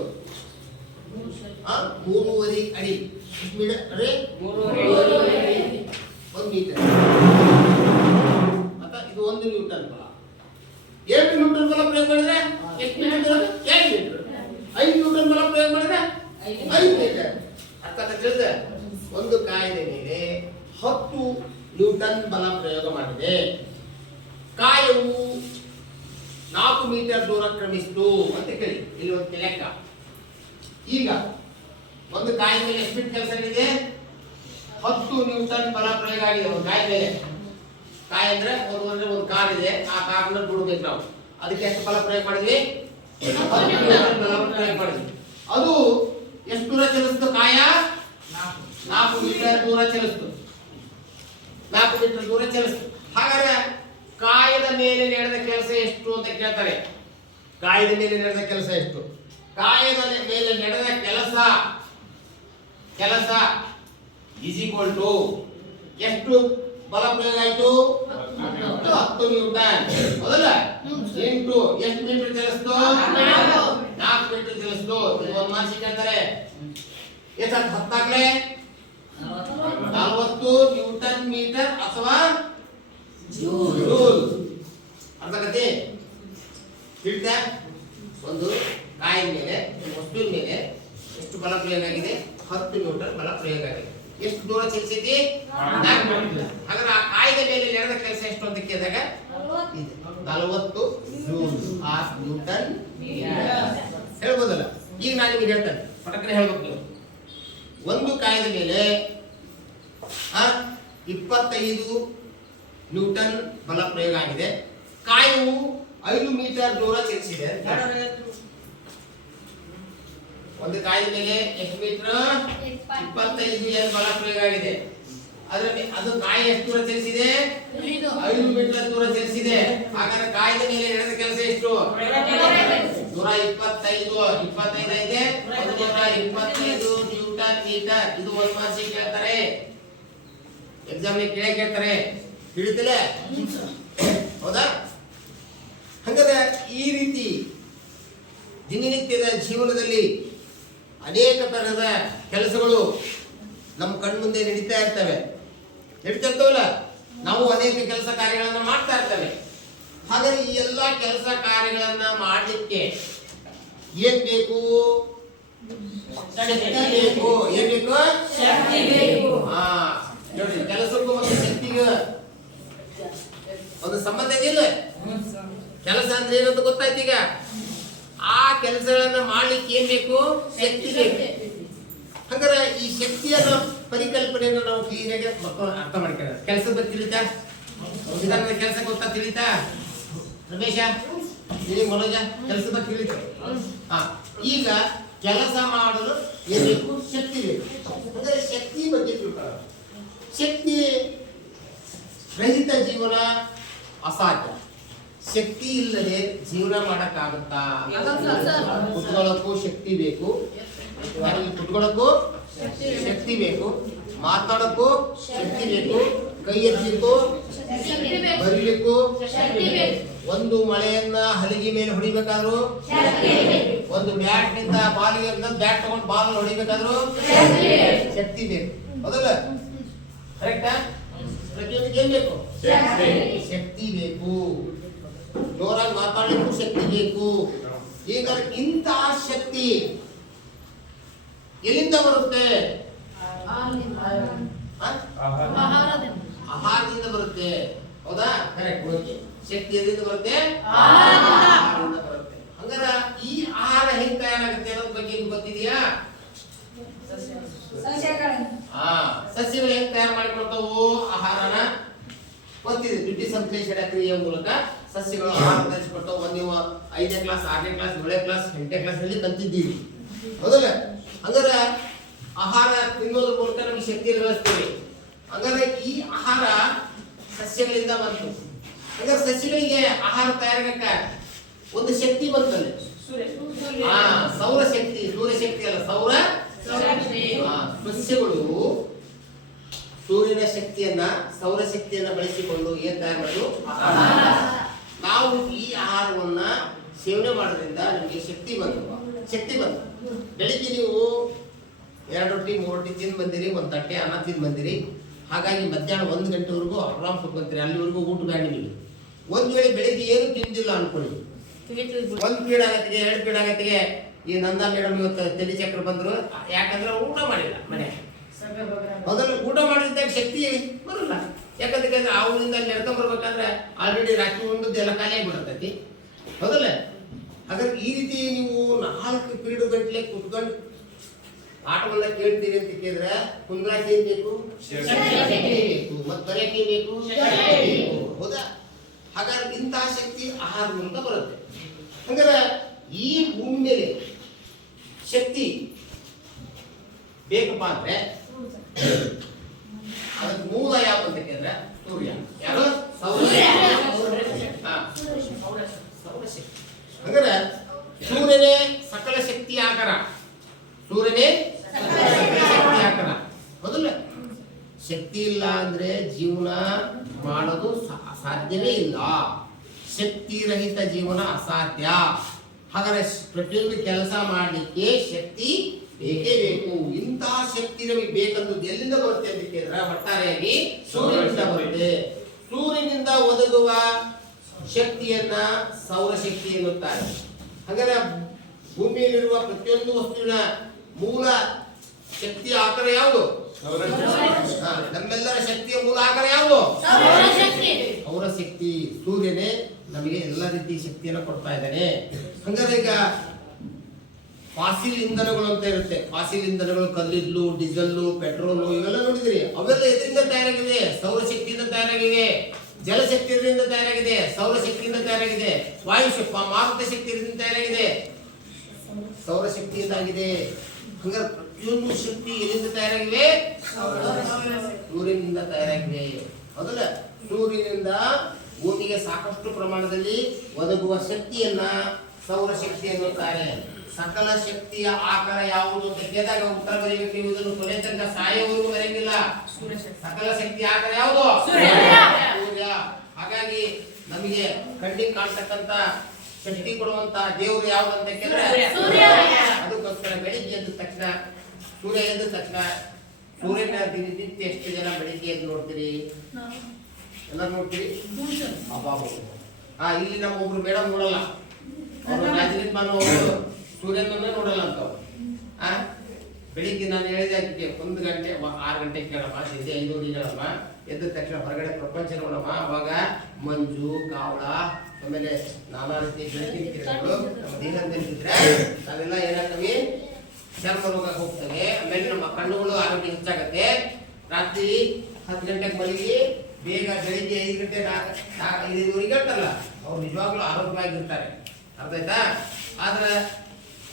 3.5 ಅಡಿ. ಎಷ್ಟು ಮೀಟರ್? 1 ಮೀಟರ್. ಇದು 1 ನ್ಯೂಟನ್ ಬಲ. 2 ನ್ಯೂಟನ್ ಬಲ ಪ್ರಯೋಗ ಮಾಡಿದ್ರೆ ಎಷ್ಟು ಮೀಟರ್? 2 ಮೀಟರ್. 5 ನ್ಯೂಟನ್ ಬಲ ಪ್ರಯೋಗ ಮಾಡಿದ್ರೆ 5 ಮೀಟರ್. ಅರ್ಥ ತಿಳಿದ? ಒಂದು ಕಾಯದ ಮೇಲೆ 10 ನ್ಯೂಟನ್ ಬಲ ಪ್ರಯೋಗ ಮಾಡಿದೆ. ಕಾಯವು 4 ಮೀಟರ್ ದೂರ ಕ್ರಮಿಸಿತು ಅಂತ ಕೇಳಿ. ಇಲ್ಲಿ ಒಂದು ಲೆಕ್ಕ. ಈಗ ಒಂದು ಕಾಯದ ಮೇಲೆ ಎಷ್ಟು ಕೆಲಸ ಇದೆ? 10 ನ್ಯೂಟನ್ ಬಲ ಪ್ರಯೋಗ ಆಗಿದೆ ಒಂದು ಕಾಯದ ಮೇಲೆ. ಕಾಯ ಅಂದ್ರೆ ಒಂದು ಕಾರ್ ಇದೆ, ಆ ಕಾರ್ನ ಬಿಡಬೇಕು ನಾವು. ಅದಕ್ಕೆ ಎಷ್ಟು ಬಲ ಪ್ರಯೋಗ ಮಾಡಿದ್ವಿ? 10 ನ್ಯೂಟನ್ ಬಲ ಪ್ರಯೋಗ ಮಾಡಿದ್ವಿ. ಅದು ಎಷ್ಟು ದೂರ ಚಲಿಸ್ತು? ಕಾಯ 4 ಮೀಟರ್ ದೂರ ಚಲಿಸ್ತು. 4 ಮೀಟರ್ ದೂರ ಚಲಿಸ್ತು. ಹಾಗಾದ್ರೆ ಕಾಯದ ಮೇಲೆ ನಡೆದ ಕೆಲಸ ಎಷ್ಟು ಅಂತ ಕೇಳ್ತಾರೆ. ಕಾಯದ ಮೇಲೆ ನಡೆದ ಕೆಲಸ ಎಷ್ಟು? ಕಾಯದ ಮೇಲೆ ನಡೆದ ಕೆಲಸ ಈಸ್ ಈಕ್ವಲ್ ಟು ಎಷ್ಟು ಬಲ ಪ್ರಯೋಗ ಆಯ್ತು? 10 ನ್ಯೂಟನ್ ಹೌದಲ್ಲ? ಇಂಟು ಎಷ್ಟು ಮೀಟರ್ ಚಲಿಸ್ತು? 4 ಮೀಟರ್ ಚಲಿಸ್ತು. ಇದು ಒಂದು ಮಾರ್ಕ್ಸ್ ಕೇಳ್ತಾರೆ. ಎಷ್ಟು? 10 40 ನ್ಯೂಟನ್ ಮೀಟರ್ ಅಥವಾ ಜೂಲ್. ಅರ್ಥಾಗತ್ತೆ? ತಿಳಿತಾ? ಒಂದು ಕಾಯಿನ ಮೇಲೆ, ವಸ್ತುವಿನ ಮೇಲೆ ಎಷ್ಟು ಬಲ ಪ್ರಯೋಗ ಆಗಿದೆ? 10 ನ್ಯೂಟನ್ ಬಲ ಪ್ರಯೋಗ ಆಗಿದೆ. ಎಷ್ಟು ದೂರ ಚಲಿಸಿದೆ? 4 ಮೀಟರ್. ಹಾಗಾದ್ರೆ ಆ ಕಾಯದ ಮೇಲೆ ನಡೆದ ಕೆಲಸ ಎಷ್ಟು ಅಂತ ಕೇಳಿದಾಗ 40 ಜೂಲ್ ಆಫ್ ನ್ಯೂಟನ್ ಹೇಳ್ಬೋದಲ್ಲ? ಈಗ ನಾನು ನಿಮಗೆ ಹೇಳ್ತೇನೆ, ಪಟಕನೆ ಹೇಳ್ಬೇಕು ನೀವು. ಒಂದು ಕಾಯದ ಮೇಲೆ 25 ನ್ಯೂಟನ್ ಬಲ ಪ್ರಯೋಗ ಆಗಿದೆ. ಕಾಯವು 5 ಮೀಟರ್ ದೂರ ಚಲಿಸಿದೆ. ಒಂದು ಕಾಯದ ಮೇಲೆ ಎಷ್ಟು ಮೀಟರ್? 25 ಎನ್ ಬಲ ಪ್ರಯೋಗ ಆಗಿದೆ. ಅದು ಕಾಯ ಎಷ್ಟು ದೂರ ಚಲಿಸಿದೆ? 5 ಮೀಟರ್ ದೂರ ಚಲಿಸಿದೆ. ಹಾಗಾದ್ರೆ ಕಾಯದ ಮೇಲೆ ನಡೆದ ಕೆಲಸ ಎಷ್ಟು? 125 ಇದೆ. 125 ನ್ಯೂಟನ್ ಮೀಟರ್. ಇದು ಒಂದು ಮಾರ್ಕ್ಸ್ ಕೇಳ್ತಾರೆ, ಎಕ್ಸಾಮ್ ಕೇಳ್ತಾರೆ. ತಿಳಿತಿಲ್ಲ? ಹೌದಾ? ಹಾಗಾದ್ರೆ ಈ ರೀತಿ ದಿನನಿತ್ಯದ ಜೀವನದಲ್ಲಿ ಅನೇಕ ತರಹದ ಕೆಲಸಗಳು ನಮ್ಮ ಕಣ್ಮುಂದೆ ನಡೀತಾ ಇರ್ತವಲ್ಲ? ನಾವು ಅನೇಕ ಕೆಲಸ ಕಾರ್ಯಗಳನ್ನ ಮಾಡ್ತಾ ಇರ್ತೇವೆ. ಹಾಗಾದ್ರೆ ಈ ಎಲ್ಲ ಕೆಲಸ ಕಾರ್ಯಗಳನ್ನ ಮಾಡಲಿಕ್ಕೆ ಏನ್ ಬೇಕು? ಶಕ್ತಿ ಬೇಕು. ನೋಡಿ, ಕೆಲಸಕ್ಕೂ ಮತ್ತು ಶಕ್ತಿಗೂ ಒಂದು ಸಂಬಂಧ ಇದೆಯಲ್ಲ? ಕೆಲಸ ಅಂದ್ರೆ ಏನಂತ ಗೊತ್ತಾಯ್ತು. ಈಗ ಆ ಕೆಲಸಗಳನ್ನ ಮಾಡ್ಲಿಕ್ಕೆ ಏನ್ ಬೇಕು? ಶಕ್ತಿ ಬೇಕು. ಹಂಗಾರೆ ಈ ಶಕ್ತಿಯನ್ನು ಪರಿಕಲ್ಪನೆಯನ್ನು ನಾವು ಕ್ಲೀನಾಗಿ ಮಕ್ಕಳು ಅರ್ಥ ಮಾಡ್ಕೊಳ್ಳೋಣ. ಕೆಲಸದ ಬಗ್ಗೆ ತಿಳಿತಾ, ವಿಧಾನದ ಕೆಲಸ ಗೊತ್ತಾ ತಿಳಿತಾ? ರಮೇಶ ತಿಳಿ, ಮನೋಜ ಕೆಲಸದ ಬಗ್ಗೆ ತಿಳಿತ? ಈಗ ಕೆಲಸ ಮಾಡಲು ಏನು ಬೇಕು? ಶಕ್ತಿ ಬೇಕು. ಅಂದರೆ ಶಕ್ತಿ ಬಗ್ಗೆ ತಿಳ್ಕೊಳ್ಳೋಣ. ಶಕ್ತಿ ರಹಿತ ಜೀವನ ಅಸಾಧ್ಯ. ಶಕ್ತಿ ಇಲ್ಲದೆ ಜೀವನ ಮಾಡಕ್ಕಾಗುತ್ತಾ? ಕುತ್ಕೊಳ್ಳೋಕ್ಕೂ ಶಕ್ತಿ ಬೇಕು, ಕುತ್ಕೊಳ್ಳೋಕ್ಕೂ ಶಕ್ತಿ ಬೇಕು, ಮಾತಾಡೋಕ್ಕೂ ಶಕ್ತಿ ಬೇಕು, ಕೈ ಎತ್ತಲಿಕ್ಕೂ ಬರೀಲಿಕ್ಕೂ, ಒಂದು ಮಳೆಯನ್ನ ಹಲಿಗೆ ಮೇಲೆ ಹೊಡಿಬೇಕಾದ್ರು, ಒಂದು ಬ್ಯಾಟ್ ನಿಂದ ಬಾಲಿಗೆ ಬ್ಯಾಟ್ ತಗೊಂಡು ಬಾಲ್ ಹೊಡಿಬೇಕಾದ್ರು ಶಕ್ತಿ ಬೇಕು. ಹೌದಲ್ಲ? ಕರೆಕ್ಟಾ? ಪ್ರತಿಯೊಂದಕ್ಕೆ ಏನ್ ಬೇಕು? ಶಕ್ತಿ ಬೇಕು. ಜೋರಾಗಿ ಮಾತಾಡಲಿಕ್ಕೂ ಶಕ್ತಿ ಬೇಕು. ಈಗ ಇಂತಹ ಶಕ್ತಿ ಎಲ್ಲಿಂದ ಬರುತ್ತೆ? ಆಹಾರದಿಂದ ಬರುತ್ತೆ. ಹೌದಾ? ಕರೆಕ್ಟ್. ಶಕ್ತಿ ಎಲ್ಲಿಂದ ಬರುತ್ತೆ? ಆಹಾರದಿಂದ ಬರುತ್ತೆ. ಹಂಗಾರ ಈ ಆಹಾರ ಹೆಂಗ್ ತಯಾರಾಗುತ್ತೆ ಅನ್ನೋದ್ರ ಬಗ್ಗೆ ನಿಮ್ಗೆ ಗೊತ್ತಿದೆಯಾ? ಸಸ್ಯಗಳು ಹೆಂಗ್ ತಯಾರು ಮಾಡಿಕೊಳ್ತಾವು ಆಹಾರನ ಗೊತ್ತಿದೆ. ದ್ಯುತಿ ಸಂಶ್ಲೇಷಣ ಕ್ರಿಯೆಯ ಮೂಲಕ ಸಸ್ಯಗಳು ಆಹಾರ ತಯಾರಿಸಿಕೊಳ್ತಾವು. ನೀವು 5ನೇ ಕ್ಲಾಸ್, 6ನೇ ಕ್ಲಾಸ್, 7ನೇ ಕ್ಲಾಸ್, 8ನೇ ಕ್ಲಾಸ್ ನಲ್ಲಿ ಕಲ್ತಿದ್ದೀರಿ. ಹೌದಲ್ಲ? ಹಂಗಾರೆ ಆಹಾರ ತಿನ್ನೋದ್ರ ಮೂಲಕ ನಮಗೆ ಶಕ್ತಿಯನ್ನು ಗಳಿಸ್ತೀವಿ. ಹಂಗಾದ್ರೆ ಈ ಆಹಾರ ಸಸ್ಯಗಳಿಂದ ಬಂತು. ಹಂಗಾರೆ ಸಸ್ಯಗಳಿಗೆ ಆಹಾರ ತಯಾರಾಗಕ್ಕ ಒಂದು ಶಕ್ತಿ ಬಂತಲ್ಲಿ, ಸೌರಶಕ್ತಿ. ಸೂರ್ಯಶಕ್ತಿ ಅಲ್ಲ, ಸೌರ. ಸಸ್ಯಗಳು ಸೂರ್ಯನ ಶಕ್ತಿಯನ್ನ, ಸೌರಶಕ್ತಿಯನ್ನ ಬಳಸಿಕೊಂಡು ಏನ್ ತಯಾರು ಮಾಡೋದು? ನಾವು ಈ ಆಹಾರವನ್ನ ಸೇವನೆ ಮಾಡೋದ್ರಿಂದ ನಿಮಗೆ ಶಕ್ತಿ ಬಂತು. ಬೆಳಿಗ್ಗೆ ನೀವು 2 ರೊಟ್ಟಿ 3 ರೊಟ್ಟಿ ತಿಂದು ಬಂದಿರಿ, ಒಂದು ತಟ್ಟೆ ಅನ್ನ ತಿಂದು ಬಂದಿರಿ. ಹಾಗಾಗಿ ಮಧ್ಯಾಹ್ನ 1 ಗಂಟೆವರೆಗೂ ಆರಾಮ್ ಕುತ್ಕೊಂತೀರಿ. ಅಲ್ಲಿವರೆಗೂ ಊಟ ಬೇಡ ನಿಮಗೆ. ಒಂದ್ ವೇಳೆ ಬೆಳಿಗ್ಗೆ ಏನು ತಿಂದಿಲ್ಲ ಅನ್ಕೊಳ್ಳಿ, 1 ಪೀಡ್ ಆಗತ್ತಿಗೆ 2 ಪೀಡ್ ಆಗತ್ತಿಗೆ ಈ ನಂದಾ ಮೇಡಮ್ ಇವತ್ತು ತಲೆ ಚಕ್ರ ಬಂದ್ರು. ಯಾಕಂದ್ರೆ ಊಟ ಮಾಡಿಲ್ಲ ಮನೆ. ಮೊದಲು ಊಟ ಮಾಡಿದಾಗ ಶಕ್ತಿ ಬರಲ್ಲ. ಯಾಕಂದ್ರೆ ಅವರಿಂದ ನಡ್ಕೊಂಡ್ ಬರ್ಬೇಕಂದ್ರೆ ಆಲ್ರೆಡಿ ರಾತ್ರಿ ಉಂಡದ್ದು ಖಾಲಿ ಆಗಿಬಿಡತೈತಿ. ಹೌದಲ್ಲ? ಹಾಗಾದ್ರೆ ಈ ರೀತಿ ನೀವು 4 ಪೀರಿಯಡ್ ಗಂಟಲೆ ಕುತ್ಕೊಂಡು ಆಟವನ್ನ ಕೇಳ್ತೀರಿ ಅಂತ ಕೇಳಿದ್ರೆ ಕುಂದ್ರಾಕಿ ಏನ್ ಬೇಕು? ಬೇಕು. ಮತ್ತೆ ಬರೆಯಕ್ಕೆ ಬೇಕು? ಹೌದಾ? ಹಾಗಾದ್ರೆ ಇಂತಹ ಶಕ್ತಿ ಆಹಾರ ಮೂಲಕ ಬರುತ್ತೆ. ಹಂಗಾರೆ ಈ ಭೂಮಿ ಮೇಲೆ ಶಕ್ತಿ ಬೇಕಪ್ಪ ಅಂದ್ರೆ ಅದಕ್ಕೆ ಮೂಲ ಯಾವುದು ಅಂತ ಕೇಳಿದ್ರೆ ಸೂರ್ಯ. ಯಾರು? ಸೌರಶಕ್ತಿ. ಹಂಗಾರೆ ಸೂರ್ಯನೇ ಸಕಲ ಶಕ್ತಿ ಆಕಾರ. ಸೂರ್ಯನೇ ಶಕ್ತಿ ಆಕಾರ. ಮೊದಲ ಶಕ್ತಿ ಇಲ್ಲ ಅಂದ್ರೆ ಜೀವನ ಮಾಡೋದು ಸಾಧ್ಯವೇ ಇಲ್ಲ. ಶಕ್ತಿ ರಹಿತ ಜೀವನ ಅಸಾಧ್ಯ. ಹಾಗಾದ್ರೆ ಪ್ರತಿಯೊಂದು ಕೆಲಸ ಮಾಡಲಿಕ್ಕೆ ಶಕ್ತಿ ಬೇಕೇ ಬೇಕು. ಇಂತಹ ಶಕ್ತಿ ನಮಗೆ ಬೇಕಂದು ಎಲ್ಲಿಂದ ಬರುತ್ತೆ ಅಂತ ಕೇಳಿದ್ರೆ ಒಟ್ಟಾರೆಯಾಗಿ ಸೂರ್ಯನಿಂದ ಬರುತ್ತೆ. ಸೂರ್ಯನಿಂದ ಒದಗುವ ಶಕ್ತಿಯನ್ನ ಸೌರಶಕ್ತಿ ಎನ್ನುತ್ತಾರೆ. ಹಾಗಾದ್ರೆ ಭೂಮಿಯಲ್ಲಿರುವ ಪ್ರತಿಯೊಂದು ವಸ್ತುವಿನ ಮೂಲ ಶಕ್ತಿಯ ಆಕಾರ ಯಾವುದು? ನಮ್ಮೆಲ್ಲರ ಶಕ್ತಿಯ ಮೂಲ ಆಕಾರ ಯಾವುದು? ಸೌರಶಕ್ತಿ. ಸೂರ್ಯನೇ ನಮಗೆ ಎಲ್ಲ ರೀತಿಯ ಶಕ್ತಿಯನ್ನು ಕೊಡ್ತಾ ಇದ್ದಾನೆ. ಹಂಗಾರೆ ಈಗ ಫಾಸಿಲ್ ಇಂಧನಗಳು ಅಂತ ಇರುತ್ತೆ. ಫಾಸಿಲ್ ಇಂಧನಗಳು ಕಲ್ಲಿದ್ದಲು, ಡೀಸೆಲ್ಲು, ಪೆಟ್ರೋಲು ಇವೆಲ್ಲ ನೋಡಿದ್ರಿ. ಅವೆಲ್ಲ ಎದರಿಂದ ತಯಾರಾಗಿದೆ? ಸೌರಶಕ್ತಿಯಿಂದ ತಯಾರಾಗಿದೆ. ಜಲಶಕ್ತಿಯಿಂದ ತಯಾರಾಗಿದೆ, ಸೌರಶಕ್ತಿಯಿಂದ ತಯಾರಾಗಿದೆ. ವಾಯುಶಕ್ತಿ, ಮಾರುತ ಶಕ್ತಿಯಿಂದ ತಯಾರಾಗಿದೆ, ಸೌರಶಕ್ತಿಯಿಂದಾಗಿದೆ. ಹಂಗಾರೆ ಪ್ರತಿಯೊಂದು ಶಕ್ತಿ ಎಲ್ಲಿಂದ ತಯಾರಾಗಿವೆ? ಸೂರ್ಯನಿಂದ ತಯಾರಾಗಿವೆ. ಹೌದಲ್ಲ? ಸೂರ್ಯನಿಂದ ಭೂಮಿಗೆ ಸಾಕಷ್ಟು ಪ್ರಮಾಣದಲ್ಲಿ ಒದಗುವ ಶಕ್ತಿಯನ್ನ ಸೌರಶಕ್ತಿ ಎನ್ನುತ್ತಾರೆ. ಸಕಲ ಶಕ್ತಿಯ ಆಕಾರ ಯಾವುದು ಅಂತ ಕೇಳಿದಾಗ ಉತ್ತರ ಬರೀಬೇಕು. ನೀವು ಇದನ್ನು ಕೊನೆ ತನಕ ಸಾಯೋವರೆಗೂ ಬರೆಯಂಗಿಲ್ಲ. ಸಕಲ ಶಕ್ತಿಯ ಆಕಾರ ಯಾವುದು? ಸೂರ್ಯ. ಹಾಗಾಗಿ ನಮಗೆ ಕಣ್ಣಿಗೆ ಕಾಣ್ತಕ್ಕಂತ ಶಕ್ತಿ ಕೊಡುವಂತ ದೇವರು ಯಾವುದು ಅಂತ ಕೇಳಿದ್ರೆ ಅದಕ್ಕೋಸ್ಕರ ಬೆಳಿಗ್ಗೆ ಎದ್ದ ತಕ್ಷಣ, ಸೂರ್ಯ ಎದ್ದ ತಕ್ಷಣ ಸೂರ್ಯನ ದಿನನಿತ್ಯ ಎಷ್ಟು ಜನ ಬೆಳಿಗ್ಗೆ ಎದ್ದು ನೋಡ್ತೀರಿ? ಎಲ್ಲ ನೋಡ್ತೀರಿ? ಇಲ್ಲಿ ನಮ್ಮ ಒಬ್ರು ಮೇಡಮ್ ನೋಡಲ್ಲ, ಅವರು ಸೂರ್ಯನನ್ನ ನೋಡಲ್ಲ ಅಂತ. ಬೆಳಿಗ್ಗೆ ನಾನು ಹೇಳಿದೆ ಆಕೆ 1 ಗಂಟೆ 6 ಗಂಟೆಗೆ ಕೇಳಮ್ಮ, 5 ಹೇಳಮ್ಮ, ಎದ್ದ ತಕ್ಷಣ ಹೊರಗಡೆ ಪ್ರಪಂಚ ನೋಡಮ್ಮ. ಅವಾಗ ಮಂಜು, ಕಾವಳ, ಆಮೇಲೆ ನಾನಾ ರೀತಿಯ ಬೆಳಕಿನ ಕಿರಣಗಳು ನಮ್ಮ ದೇಹದಲ್ಲಿದ್ರೆ ನಾವೆಲ್ಲ ಏನಾಗ್ತೀವಿ? ಚರ್ಮ ರೋಗ ಹೋಗ್ತದೆ. ಆಮೇಲೆ ನಮ್ಮ ಕಣ್ಣುಗಳು ಆರೋಗ್ಯ ಹೆಚ್ಚಾಗತ್ತೆ. ರಾತ್ರಿ 10 ಗಂಟೆಗೆ ಮಲಗಿ ಬೇಗ ಬೆಳಿಗ್ಗೆ 5 ಗಂಟೆ 5:05 ಹೇಳ್ತಾರಲ್ಲ, ಅವ್ರು ನಿಜವಾಗ್ಲೂ ಆರೋಗ್ಯವಾಗಿರ್ತಾರೆ. ಅರ್ಥ ಆಯ್ತಾ? ಆದ್ರೆ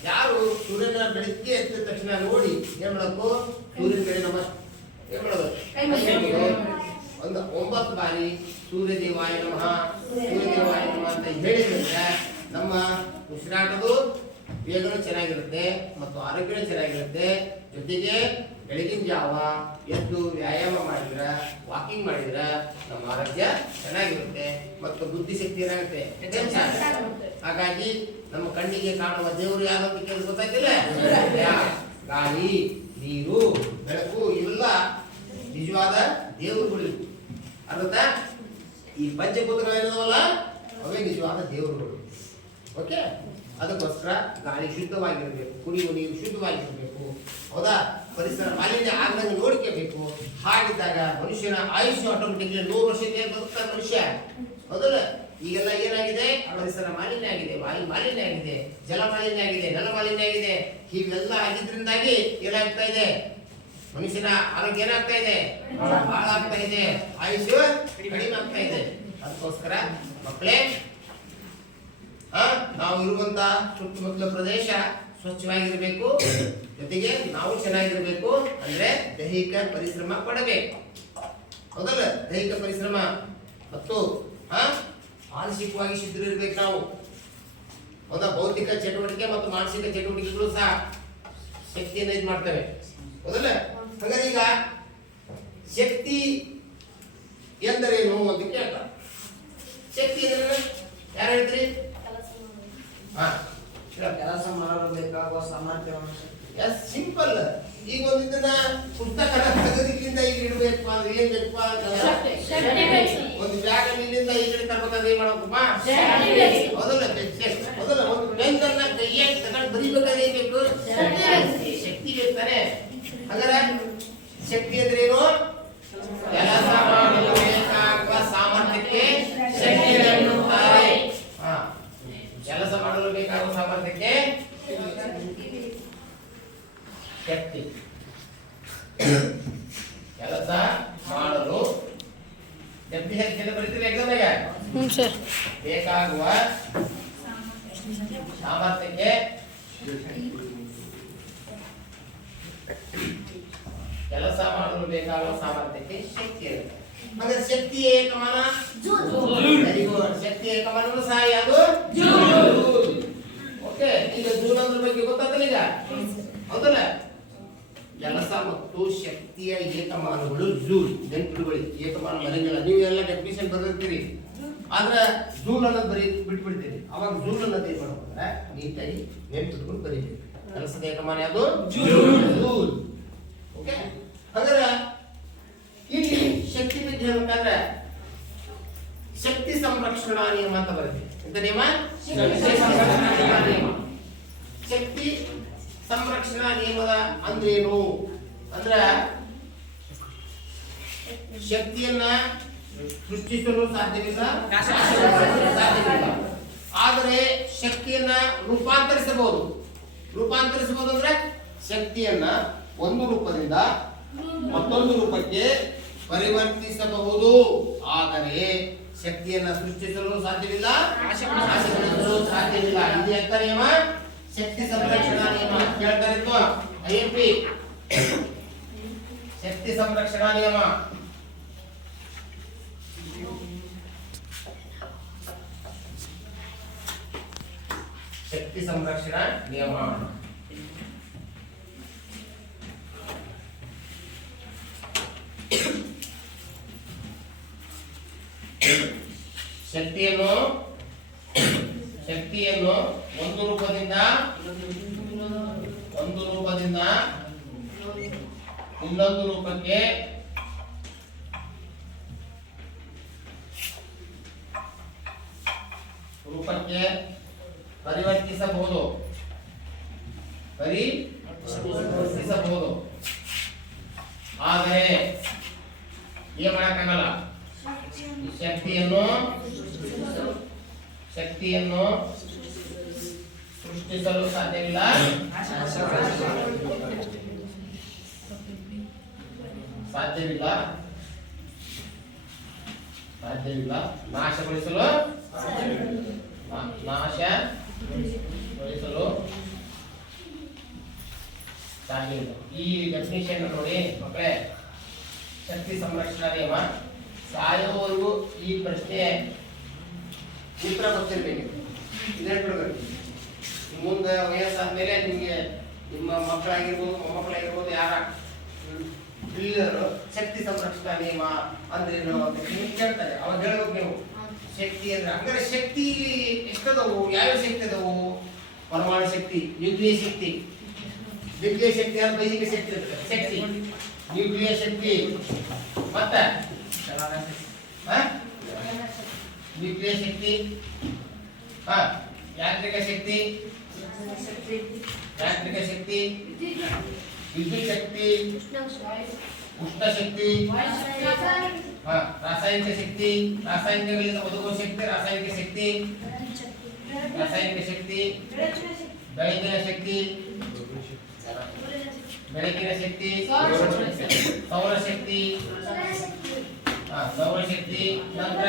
ಯಾರು ಸೂರ್ಯನ ಬೆಳಿಗ್ಗೆ ಎದ್ದ ತಕ್ಷಣ ನೋಡಿ ಏನ್ ಮಾಡಬೇಕು, ಸೂರ್ಯನ ಕಡೆ ನಮ್ಮ ಏನ್ ಮಾಡೋದು, ಒಂದು 9 ಬಾರಿ ಸೂರ್ಯದೇವಾಯ ನಮಃ ಸೂರ್ಯದೇವಾಯ ನಮಃ ಅಂತ ಹೇಳಿದ್ರೆ ನಮ್ಮ ಉಸಿರಾಟದು ವೇಗನೂ ಚೆನ್ನಾಗಿರುತ್ತೆ ಮತ್ತು ಆರೋಗ್ಯನೂ ಚೆನ್ನಾಗಿರುತ್ತೆ. ಜೊತೆಗೆ ಬೆಳಗಿನ ಜಾವ ಎದ್ದು ವ್ಯಾಯಾಮ ಮಾಡಿದ್ರೆ, ವಾಕಿಂಗ್ ಮಾಡಿದ್ರೆ ನಮ್ಮ ಆರೋಗ್ಯ ಚೆನ್ನಾಗಿರುತ್ತೆ ಮತ್ತು ಬುದ್ಧಿಶಕ್ತಿ ಏನಾಗುತ್ತೆ, ಹೆಚ್ಚಾಗುತ್ತೆ. ಹಾಗಾಗಿ ನಮ್ಮ ಕಣ್ಣಿಗೆ ಕಾಣುವ ದೇವರು ಯಾವ್ದು ಕೇಳಿ ಗೊತ್ತಾಯ್ತಿಲ್ಲ? ಗಾಳಿ, ನೀರು, ಬೆಳಕು ಇವೆಲ್ಲ ನಿಜವಾದ ದೇವರುಗಳು. ಅರ್ಥ? ಈ ಪಂಚಭೂತಗಳೇನವಲ್ಲ ಅವೇ ನಿಜವಾದ ದೇವರುಗಳು. ಓಕೆ, ಅದಕ್ಕೋಸ್ಕರ ಗಾಳಿ ಶುದ್ಧವಾಗಿರಬೇಕು, ಕುಡಿಯುವ ನೀರು ಶುದ್ಧವಾಗಿರಬೇಕು. ಹೌದಾ? ಪರಿಸರ ಮಾಲಿನ್ಯ ಆಗದಂಗೆ ನೋಡ್ಕೋಬೇಕು. ಹಾಗಿದ್ದಾಗ ಮನುಷ್ಯನ ಆಯುಷ್ಯ ಆಟೋಮೆಟಿಕ್ಲಿ 100 ವರ್ಷಕ್ಕೆ ಬದುಕ್ತಾನೆ ಮನುಷ್ಯ. ಹೌದಲ್ಲ? ಈಗೆಲ್ಲ ಏನಾಗಿದೆ, ಪರಿಸರ ಮಾಲಿನ್ಯ ಆಗಿದೆ, ವಾಯು ಮಾಲಿನ್ಯ ಆಗಿದೆ, ಜಲ ಮಾಲಿನ್ಯ ಆಗಿದೆ, ನೆಲ ಮಾಲಿನ್ಯ ಆಗಿದೆ. ಹೀಗೆಲ್ಲ ಆಗಿದ್ರಿಂದಾಗಿ ಏನಾಗ್ತಾ ಇದೆ, ಮನುಷ್ಯನ ಆರೋಗ್ಯ ಏನಾಗ್ತಾ ಇದೆ, ಹಾಳಾಗ್ತಾ ಇದೆ, ಆಯುಷ್ಯ ಕಡಿಮೆ ಆಗ್ತಾ ಇದೆ. ಅದಕ್ಕೋಸ್ಕರ ಮಕ್ಕಳೇ, ನಾವು ಇರುವಂತ ಸುತ್ತಮುತ್ತಲ ಪ್ರದೇಶ ಸ್ವಚ್ಛವಾಗಿರಬೇಕು. ಜೊತೆಗೆ ನಾವು ಚೆನ್ನಾಗಿರ್ಬೇಕು. ಅಂದ್ರೆ ದೈಹಿಕ ಪರಿಶ್ರಮ ಪಡಬೇಕು. ಹೌದಲ್ಲ? ದೈಹಿಕ ಪರಿಶ್ರಮ ಮತ್ತು ಮಾನಸಿಕವಾಗಿ ಸಿದ್ಧರಿರ್ಬೇಕು ನಾವು. ಹೌದಾ? ಭೌತಿಕ ಚಟುವಟಿಕೆ ಮತ್ತು ಮಾನಸಿಕ ಚಟುವಟಿಕೆಗಳು ಸಹ ಶಕ್ತಿಯನ್ನು ಇದು ಮಾಡ್ತವೆ. ಹೌದಲ್ಲ? ಹಾಗಾದ್ರೆ ಈಗ ಶಕ್ತಿ ಎಂದರೇನು ಅಂತ ಕೇಳ್ತಾರೆ. ಶಕ್ತಿ ಎಂದ್ರೆ ಯಾರು ಹೇಳ್ತೀರಿ? ಕೆಲಸ ಮಾಡಲು ಬೇಕಾಗುವ ಸಾಮರ್ಥ್ಯ. ಸಿಂಪಲ್. ಈಗ ಒಂದಿನ ಪುಸ್ತಕ ತೆಗೆದಿಲ್ಲಿಂದ ಈಗ ಇಡಬೇಕು ಅಂದ್ರೆ ಏನ್ ಬೇಕಪ್ಪ? ಒಂದು ಬ್ಯಾಗ್ ಇಲ್ಲಿಂದ ಈ ಕಡೆ ತರ್ಬೇಕಾದ್ರೆ ಏನ್ ಮಾಡ್ಬೇಕಪ್ಪ? ಮೊದಲ ಮೊದಲ ಒಂದು ಪೆನ್ ಅನ್ನ ಕೈಯಾಗಿ ತಗೊಂಡು ಬರೀಬೇಕಾದ್ರೆ ಏನ್ ಬೇಕು? ಶಕ್ತಿ ಬೇಕಾರೆ. ಹಾಗಾದ್ರೆ ಶಕ್ತಿ ಅಂದ್ರೆ ಏನು? ಕೆಲಸ ಮಾಡಲು ಬೇಕಾಗುವ ಸಾಮರ್ಥ್ಯಕ್ಕೆ ಶಕ್ತಿ ಎನ್ನುತ್ತಾರೆ. ಕೆಲಸ ಮಾಡಲು ಬೇಕಾಗುವ ಸಾಮರ್ಥ್ಯಕ್ಕೆ ಶಕ್ತಿ. ಕೆಲಸ ಮಾಡಲು ಬರೀತೀರಿ ಎಕ್ಸಾಮ್ನಾಗ ಬೇಕಾಗುವ ಸಾಮರ್ಥ್ಯಕ್ಕೆ ಕೆಲಸ ಮಾಡಲು ಬೇಕಾಗುವ ಸಾಮರ್ಥ್ಯಕ್ಕೆ ಶಕ್ತಿ ಇರುತ್ತೆ. ಹಾಗಾದ್ರೆ ಶಕ್ತಿ ಏಕಮಾನ ವೆರಿ ಗುಡ್. ಶಕ್ತಿ ಏಕಮಾನನು ಸಹ ಯಾವುದು? ಓಕೆ, ಈಗ ಜೂಲ್ ಅದ್ರ ಬಗ್ಗೆ ಗೊತ್ತಾಗ್ತಲ್ಲ ಈಗ? ಹೌದಲ್ಲ? ಕೆಲಸ ಮತ್ತು ಶಕ್ತಿಯ ಏಕಮಾನಗಳು ಜೂಲ್. ನೆನ್ಪಿಟ್ಕೊಳ್ಳಿ, ಏಕಮಾನ ಬರಂಗಿಲ್ಲ. ನೀವು ಎಲ್ಲ ಡೆಫಿನಿಷನ್ ಬರೆದಿರ್ತೀರಿ, ಆದ್ರೆ ಜೂಲ್ ಅನ್ನೋದು ಬಿಟ್ಬಿಡ್ತೀರಿ. ಅವಾಗ ಜೂಲ್ ಅನ್ನೋದು ಏನ್ ಮಾಡ್ಬೇಕಂದ್ರೆ ನೀಟಾಗಿ ನೆನ್ಪಿಟ್ಕೊಂಡು ಬರೀಬೇಕು. ಕೆಲಸದ ಏಕಮಾನ ಯಾವುದು? ಜೂಲ್. ಓಕೆ, ಹಾಗಾದ್ರೆ ಇಲ್ಲಿ ಶಕ್ತಿ ಬಗ್ಗೆ ಹೇಳ್ಬೇಕಾದ್ರೆ ಶಕ್ತಿ ಸಂರಕ್ಷಣಾ ನಿಯಮ ಅಂತ ಬರುತ್ತೆ. ಎಂತ ನಿಯಮ? ಶಕ್ತಿ ಸಂರಕ್ಷಣಾ ನಿಯಮದ ಅಂದ್ರೇನು ಅಂದ್ರ ಶಕ್ತಿಯನ್ನ ಸೃಷ್ಟಿಸಲು ಸಾಧ್ಯವಿಲ್ಲ, ಆದರೆ ಶಕ್ತಿಯನ್ನ ರೂಪಾಂತರಿಸಬಹುದು. ರೂಪಾಂತರಿಸಬಹುದು ಅಂದ್ರೆ ಶಕ್ತಿಯನ್ನ ಒಂದು ರೂಪದಿಂದ ಮತ್ತೊಂದು ರೂಪಕ್ಕೆ ಪರಿವರ್ತಿಸಬಹುದು. ಆದರೆ ಶಕ್ತಿಯನ್ನ ಸೃಷ್ಟಿಸಲು ಸಾಧ್ಯವಿಲ್ಲ, ನಾಶಪಡಿಸಲು ಸಾಧ್ಯವಿಲ್ಲ. ಇದು ಎಂತ ನಿಯಮ? ಶಕ್ತಿ ಸಂರಕ್ಷಣಾ ನಿಯಮ. ಕೇಳ್ತಾರೆ IMP. ಶಕ್ತಿ ಸಂರಕ್ಷಣಾ ನಿಯಮ. ಶಕ್ತಿ ಸಂರಕ್ಷಣಾ ನಿಯಮ. ಶಕ್ತಿಯನ್ನು ಒಂದು ರೂಪದಿಂದ ಇನ್ನೊಂದು ರೂಪಕ್ಕೆ ಪರಿವರ್ತಿಸಬಹುದು. ಆದರೆ ಏನ್ ಮಾಡಕ್ಕಾಗಲ್ಲ. ಶಕ್ತಿಯನ್ನು ಸೃಷ್ಟಿಸಲು ಸಾಧ್ಯವಿಲ್ಲ, ಸಾಧ್ಯವಿಲ್ಲ, ಸಾಧ್ಯವಿಲ್ಲ, ನಾಶಗೊಳಿಸಲು ನಾಶಗೊಳಿಸಲು ಸಾಧ್ಯವಿಲ್ಲ. ಈ ಡೆಫಿನಿಷನ್ ನೋಡಿ ಮಕ್ಕಳೇ, ಶಕ್ತಿ ಸಂರಕ್ಷಣಾ ನಿಯಮ ಸಾಯೋವರೆಗೂ ಈ ಪ್ರಶ್ನೆ ಉತ್ತರ ಗೊತ್ತಿರ್ಬೇಕು. ನೆನಪಿಡ್ಬೇಕು. ಮುಂದೆ ವಯಸ್ಸಾದ್ಮೇಲೆ ನಿಮಗೆ ನಿಮ್ಮ ಮಕ್ಕಳಾಗಿರ್ಬೋದು ಮೊಮ್ಮಕ್ಕಳಾಗಿರ್ಬೋದು ಯಾರ ತಿಳಿದರು ಶಕ್ತಿ ಸಂರಕ್ಷಣಾ ನಿಯಮ ಅಂದ್ರೇನು ಅಂತ ನಿಮಗೆ ಕೇಳ್ತಾರೆ. ಅವಾಗ ಹೇಳ್ಬೇಕು ನೀವು ಶಕ್ತಿ ಅಂದ್ರೆ. ಹಂಗಾರೆ ಶಕ್ತಿ ಎಷ್ಟದವು, ಯಾವ್ಯಾವ ಶಕ್ತಿ ಅದಾವು? ಪರಮಾಣು ಶಕ್ತಿ, ನ್ಯೂಕ್ಲಿಯ ಶಕ್ತಿ, ನ್ಯೂಕ್ಲಿಯ ಶಕ್ತಿ ಅಂದ್ರೆ ಬೈಜಿಕ ಶಕ್ತಿ ಇರ್ತದೆ. ಶಕ್ತಿ ನ್ಯೂಕ್ಲಿಯ ಶಕ್ತಿ, ಮತ್ತೆ ನ್ಯೂಕ್ಲಿಯ ಶಕ್ತಿ, ಯಾಂತ್ರಿಕ ಶಕ್ತಿ, ಯಾಂತ್ರಿಕ ಶಕ್ತಿ, ವಿದ್ಯುತ್ ಶಕ್ತಿ, ಉಷ್ಣ ಶಕ್ತಿ, ರಾಸಾಯನಿಕ ಶಕ್ತಿ, ರಾಸಾಯನಿಕಗಳಿಂದ ಒದಗುವ ಶಕ್ತಿ, ರಾಸಾಯನಿಕ ಶಕ್ತಿ, ರಾಸಾಯನಿಕ ಶಕ್ತಿ, ಬೆಳಕಿನ ಶಕ್ತಿ, ಬೆಳಕಿನ ಶಕ್ತಿ, ಸೌರಶಕ್ತಿ, ಸೌರಶಕ್ತಿ, ನಂತರ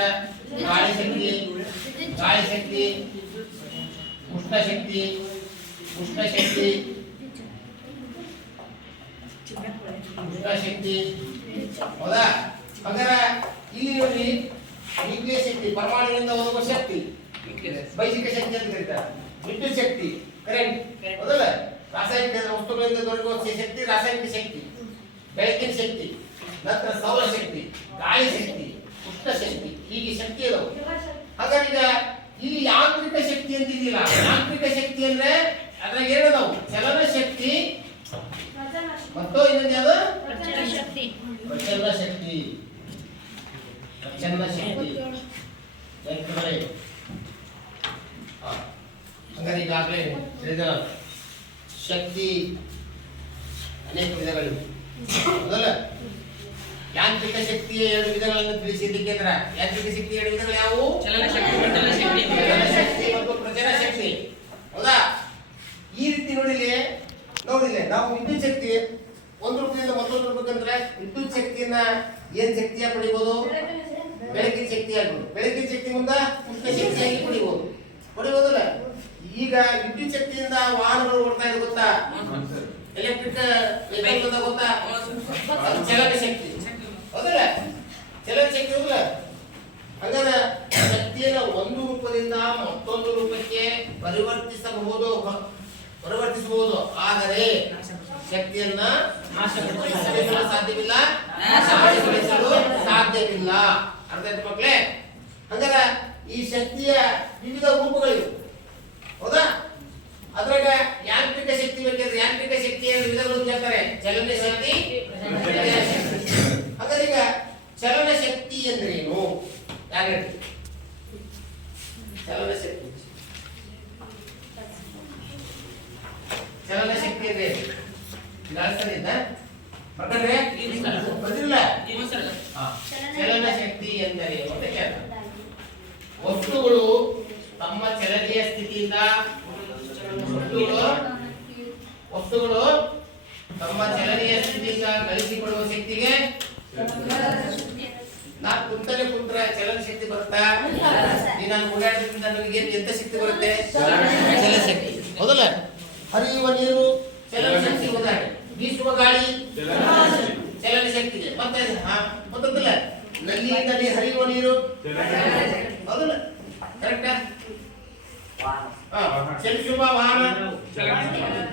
ಗಾಳಿ ಶಕ್ತಿ, ಗಾಳಿ ಶಕ್ತಿ, ಉಷ್ಣ ಶಕ್ತಿ, ಉಷ್ಣ ಶಕ್ತಿ, ಉಷ್ಣ ಶಕ್ತಿ. ಹೌದಾ? ಹಾಗಾದ್ರೆ ಇಲ್ಲಿ ನೋಡಿ, ನ್ಯೂಕ್ಲಿಯ ಶಕ್ತಿ ಪರಮಾಣುವಿನಿಂದ ಒದಗುವ ಶಕ್ತಿ, ಬೈಜಿಕ ಶಕ್ತಿ ಅಂತ ಕರೀತಾರೆ. ವಿದ್ಯುತ್ ಶಕ್ತಿ ಕರೆಂಟ್, ಹೌದಲ್ಲ? ರಾಸಾಯನಿಕ ವಸ್ತುಗಳಿಂದ ದೊರಕುವ ಶಕ್ತಿ ರಾಸಾಯನಿಕ ಶಕ್ತಿ, ಬೆಳಕಿನ ಶಕ್ತಿ, ನಂತರ ಸೌರಶಕ್ತಿ, ಗಾಳಿ ಶಕ್ತಿ, ಉಷ್ಣ ಶಕ್ತಿ, ಹೀಗೆ ಶಕ್ತಿ ಇದಾವೆ. ಹಾಗಾಗಿ ಈಗ ಇಲ್ಲಿ ಯಾಂತ್ರಿಕ ಶಕ್ತಿ ಅಂತ ಇದೆಯಲ್ಲ, ಯಾಂತ್ರಿಕ ಶಕ್ತಿ ಅಂದ್ರೆ ಅದ್ರಾಗ ಏನದಾವು? ಚಲನ ಶಕ್ತಿ ಮತ್ತು ಇನ್ನೊಂದು ಯಾವುದು? ಪ್ರಚಲನ ಶಕ್ತಿ. ಪ್ರಚಲನ ಶಕ್ತಿ ಹಂಗಾರೆ ಈಗಾಗಲೇ ಹೇಳಿದ ಶಕ್ತಿ ಅನೇಕ ವಿಧಗಳಿವೆ, ಹೌದಲ್ಲ? ಯಾಂತ್ರಿಕ ಶಕ್ತಿಯ 2 ವಿಧಗಳನ್ನು ತಿಳಿಸಿದ್ದಕ್ಕೆ ಅಂದ್ರೆ ಯಾಂತ್ರಿಕ ಶಕ್ತಿಯ 2 ವಿಧಗಳು ಯಾವುವು? ಚಲನ ಶಕ್ತಿ ಮತ್ತು ಪ್ರಚಲನ ಶಕ್ತಿ. ಹೌದಾ? ಈ ರೀತಿ ನೋಡಿಲಿ ನಾವು ವಿದ್ಯುತ್ ಶಕ್ತಿ ಒಂದು ರೂಪದಿಂದ ಮತ್ತೊಂದು ರೂಪಕ್ಕಂದ್ರೆ ವಿದ್ಯುತ್ ಶಕ್ತಿಯನ್ನ ಏನ್ ಶಕ್ತಿಯ ಪಡಿಬಹುದು? ಬೆಳಕಿನ ಶಕ್ತಿ ಆಗ್ಬೋದು. ಬೆಳಕಿನ ಶಕ್ತಿ ಮುಂದ ಉಷ್ಣ ಶಕ್ತಿಯಾಗಿ ಪಡಿಬಹುದಲ್ಲ? ಈಗ ವಿದ್ಯುತ್ ಶಕ್ತಿಯಿಂದ ವಾಹನಗಳು ಓಡ್ತಾ ಇದೆ ಗೊತ್ತಾ? ಎಲೆಕ್ಟ್ರಿಕ್ ವೆಹಿಕಲ್ ಗೊತ್ತಾ? ಚಲನ ಶಕ್ತಿ, ಹೌದಲ್ಲ? ಚಲನ ಶಕ್ತಿ ಹೌದಲ್ಲ? ಹಾಗಾದ್ರೆ ಶಕ್ತಿಯನ್ನು ಒಂದು ರೂಪದಿಂದ ಮತ್ತೊಂದು ರೂಪಕ್ಕೆ ಪರಿವರ್ತಿಸಬಹುದು, ಆದರೆ ಶಕ್ತಿಯನ್ನ ನಾಶಗೊಳಿಸಲು ಸಾಧ್ಯವಿಲ್ಲ, ನಾಶಗೊಳಿಸಲು ಸಾಧ್ಯವಿಲ್ಲ. ಅರ್ಥ ಆಯ್ತು ಮಕ್ಕಳೇ? ಹಾಗಾದ್ರೆ ಈ ಶಕ್ತಿಯ ವಿವಿಧ ರೂಪಗಳಿವೆ, ಹೌದಾ? ಅದ್ರಾಗ ಯಾಂತ್ರಿಕ ಶಕ್ತಿ ಬೇಕಾದ್ರೆ ಯಾಂತ್ರಿಕ ಶಕ್ತಿಯ ವಿಧಗಳು ಕೇಳ್ತಾರೆ. ಚಲನ ಶಕ್ತಿ, ಹಾಗಾದ್ರೆ ಈಗ ಚಲನ ಶಕ್ತಿ ಅಂದ್ರೇನು? ಯಾರು ಹೇಳಿ? ಚಲನ ಶಕ್ತಿ, ಚಲನ ಶಕ್ತಿ ಅಂದ್ರೆ ಚಲನ ಶಕ್ತಿ ಎಂದರೆ ವಸ್ತುಗಳು ತಮ್ಮ ಚಲನೆಯ ಸ್ಥಿತಿಯಿಂದ ಗಳಿಸಿಕೊಳ್ಳುವ ಶಕ್ತಿಗೆ ನಾ ಕುಂತಲೆ ಕುಂತ್ರ ಚಲನ ಶಕ್ತಿ ಬರುತ್ತಾ? ನಾನು ಓಡಾಡೋದ್ರಿಂದ ನನಗೆ ಎಂತ ಶಕ್ತಿ ಬರುತ್ತೆ? ಚಲನ ಶಕ್ತಿ, ಹೌದಲ್ಲ? ಹರಿಯುವ ನೀರು ಚಲನ ಶಕ್ತಿ ಉದಾಹರಣೆ, ಬೀಸುವ ಗಾಳಿ ಚಲನ ಶಕ್ತಿಗೆ. ಮತ್ತೆ ಗೊತ್ತಿಲ್ಲ, ನಲ್ಲಿಯಲ್ಲಿ ಹರಿಯುವ ನೀರು, ಹೌದಲ್ಲ? ಕರೆಕ್ಟಾ? ಚಲಿಸುವ ವಾಹನ,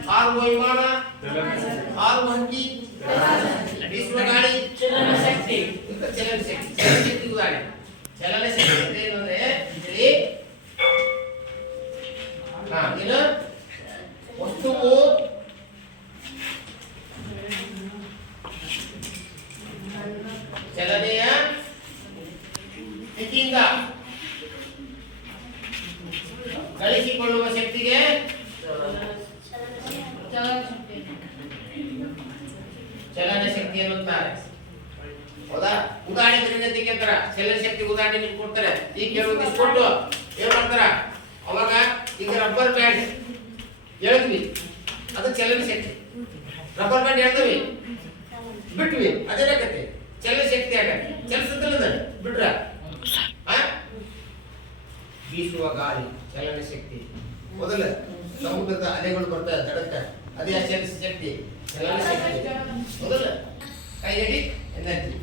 ಹಾರುವ ವಿಮಾನ, ಹಾರುವ ಹಕ್ಕಿ, ಬೀಸುವ ಗಾಳಿ ಚಲನ ಶಕ್ತಿ. ಚಲನ ಶಕ್ತಿ ಉದಾಹರಣೆ. ಚಲನ ಶಕ್ತಿ ಅಂದ್ರೆ ಏನು ಅಂದ್ರೆ ಏನು? ವಸ್ತುವು ಚಲನೆಯ ಸ್ಥಿತಿಯಿಂದ ಗಳಿಸಿಕೊಳ್ಳುವ ಶಕ್ತಿಗೆ ಚಲನ ಶಕ್ತಿ ಎನ್ನುತ್ತಾರೆ, ಹೌದಾ? ಉದಾಹರಣೆ ಕೇಳ್ತಾರ, ಚಲನ ಶಕ್ತಿ ಉದಾಹರಣೆ ನಿಮ್ಗೆ ಕೊಡ್ತಾರೆ. ಈಗ ಕೇಳೋದು ಕೊಟ್ಟು ಏನ್ ಮಾಡ್ತಾರ? ಅವಾಗ ಈಗ ರಬ್ಬರ್ ಬ್ಯಾಂಡ್ ಎಳೆದ್ವಿ, ಅದು ಚಲನ ಶಕ್ತಿ. ರಬ್ಬರ್ ಬ್ಯಾಂಡ್ ಎಳೆದ್ವಿ, ಬಿಟ್ವಿ, ಅದೇನಾಗತ್ತೆ ಚಲನ ಶಕ್ತಿ ಆಗತ್ತೆ. ಚಲಿಸುತ್ತಲ್ಲ ಬಿಟ್ರ ಬೀಸುವ ಗಾಳಿ ಚಲನ ಶಕ್ತಿ. ಮೊದಲ ಸಮುದ್ರದ ಅಲೆಗಳು ಬರ್ತಾ ದಡಕ್ಕ, ಅದೇ ಚಲಿಸ ಶಕ್ತಿ, ಚಲನ ಶಕ್ತಿ. ಮೊದಲ ಕೈನೆಟಿಕ್ ಎನರ್ಜಿ,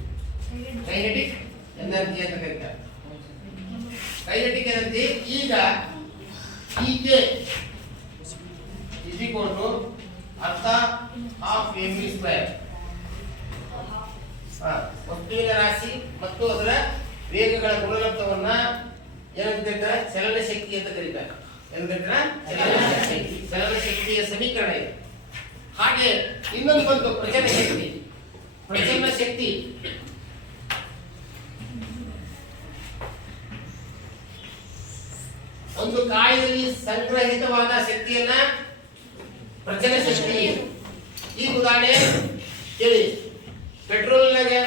ಕೈನೆಟಿಕ್ ಎನರ್ಜಿ ಅಂತ ಕರೀತಾರೆ. Kinetic energy. ಈಗ ಹೀಗೆ ಇಜಿಕೊಂಡು ಅರ್ಥ ಹಾಫ್ ಎಂ ವಿ ಸ್ಕ್ವೇರ್. ವಸ್ತುವಿನ ರಾಶಿ ಮತ್ತು ಅದರ ವೇಗಗಳ ಗುಣಲಬ್ಧವನ್ನ ಏನಂತ ಕರೀತಾರೆ? ಚಲನ ಶಕ್ತಿ ಅಂತ ಕರೀತಾರೆ. ಏನಂತ ಕರೀತಾರೆ? ಚಲನ ಶಕ್ತಿಯ ಸಮೀಕರಣ ಇದೆ. ಹಾಗೆ ಇನ್ನೊಂದು ಬಂತು ಪ್ರಚನ ಶಕ್ತಿ. ಪ್ರಚನ ಶಕ್ತಿ ಒಂದು ಕಾಯದಲ್ಲಿ ಸಂಗ್ರಹಿತವಾದ ಶಕ್ತಿಯನ್ನ ಪ್ರಚನ ಶಕ್ತಿ. ಈ ಉದಾಹರಣೆ ಕೇಳಿ. ಪೆಟ್ರೋಲ್ನಾಗೆ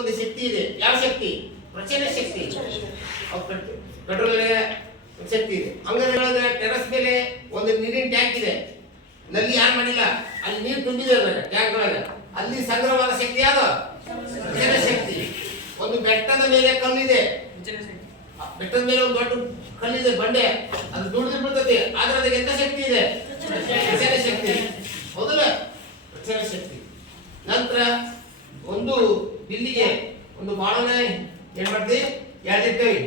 ಒಂದು ಶಕ್ತಿ ಇದೆ. ಯಾವ ಶಕ್ತಿ? ಪ್ರಚನ ಶಕ್ತಿ. ಪೆಟ್ರೋಲ್ ಶಕ್ತಿ ಇದೆ. ಅಂಗಡಿಯೊಳಗೆ ಟೆರಸ್ ಮೇಲೆ ಒಂದು ನೀರಿನ ಟ್ಯಾಂಕ್ ಇದೆ. ನಲ್ಲಿ ಯಾರು ಮಾಡಿಲ್ಲ, ಅಲ್ಲಿ ನೀರು ತುಂಬಿದೆ ಟ್ಯಾಂಕ್ ಒಳಗೆ. ಅಲ್ಲಿ ಸಂಗ್ರಹವಾದ ಶಕ್ತಿ ಯಾವುದು? ಪ್ರಚನ ಶಕ್ತಿ. ಒಂದು ಬೆಟ್ಟದ ಮೇಲೆ ಕಲ್ಲಿದೆ, ಬೆಟ್ಟದ ಮೇಲೆ ಒಂದು ದೊಡ್ಡ ಕಲ್ಲಿದೆ, ಬಂಡೆ, ಅದು ದುಡಿದು ಬಿಡ್ತದೆ. ಆದ್ರೆ ಅದಕ್ಕೆ ಎಂತ ಶಕ್ತಿ ಇದೆ? ಪ್ರಚನ ಶಕ್ತಿ. ಹೌದಲ್ಲ? ಪ್ರಚನ ಶಕ್ತಿ. ನಂತರ ಒಂದು ಬಿಲ್ಲಿಗೆ ಒಂದು ಬಾಣನ ಏನ್ ಮಾಡ್ತೀವಿ? ಎಳ್ದಿರ್ತೇವೆ,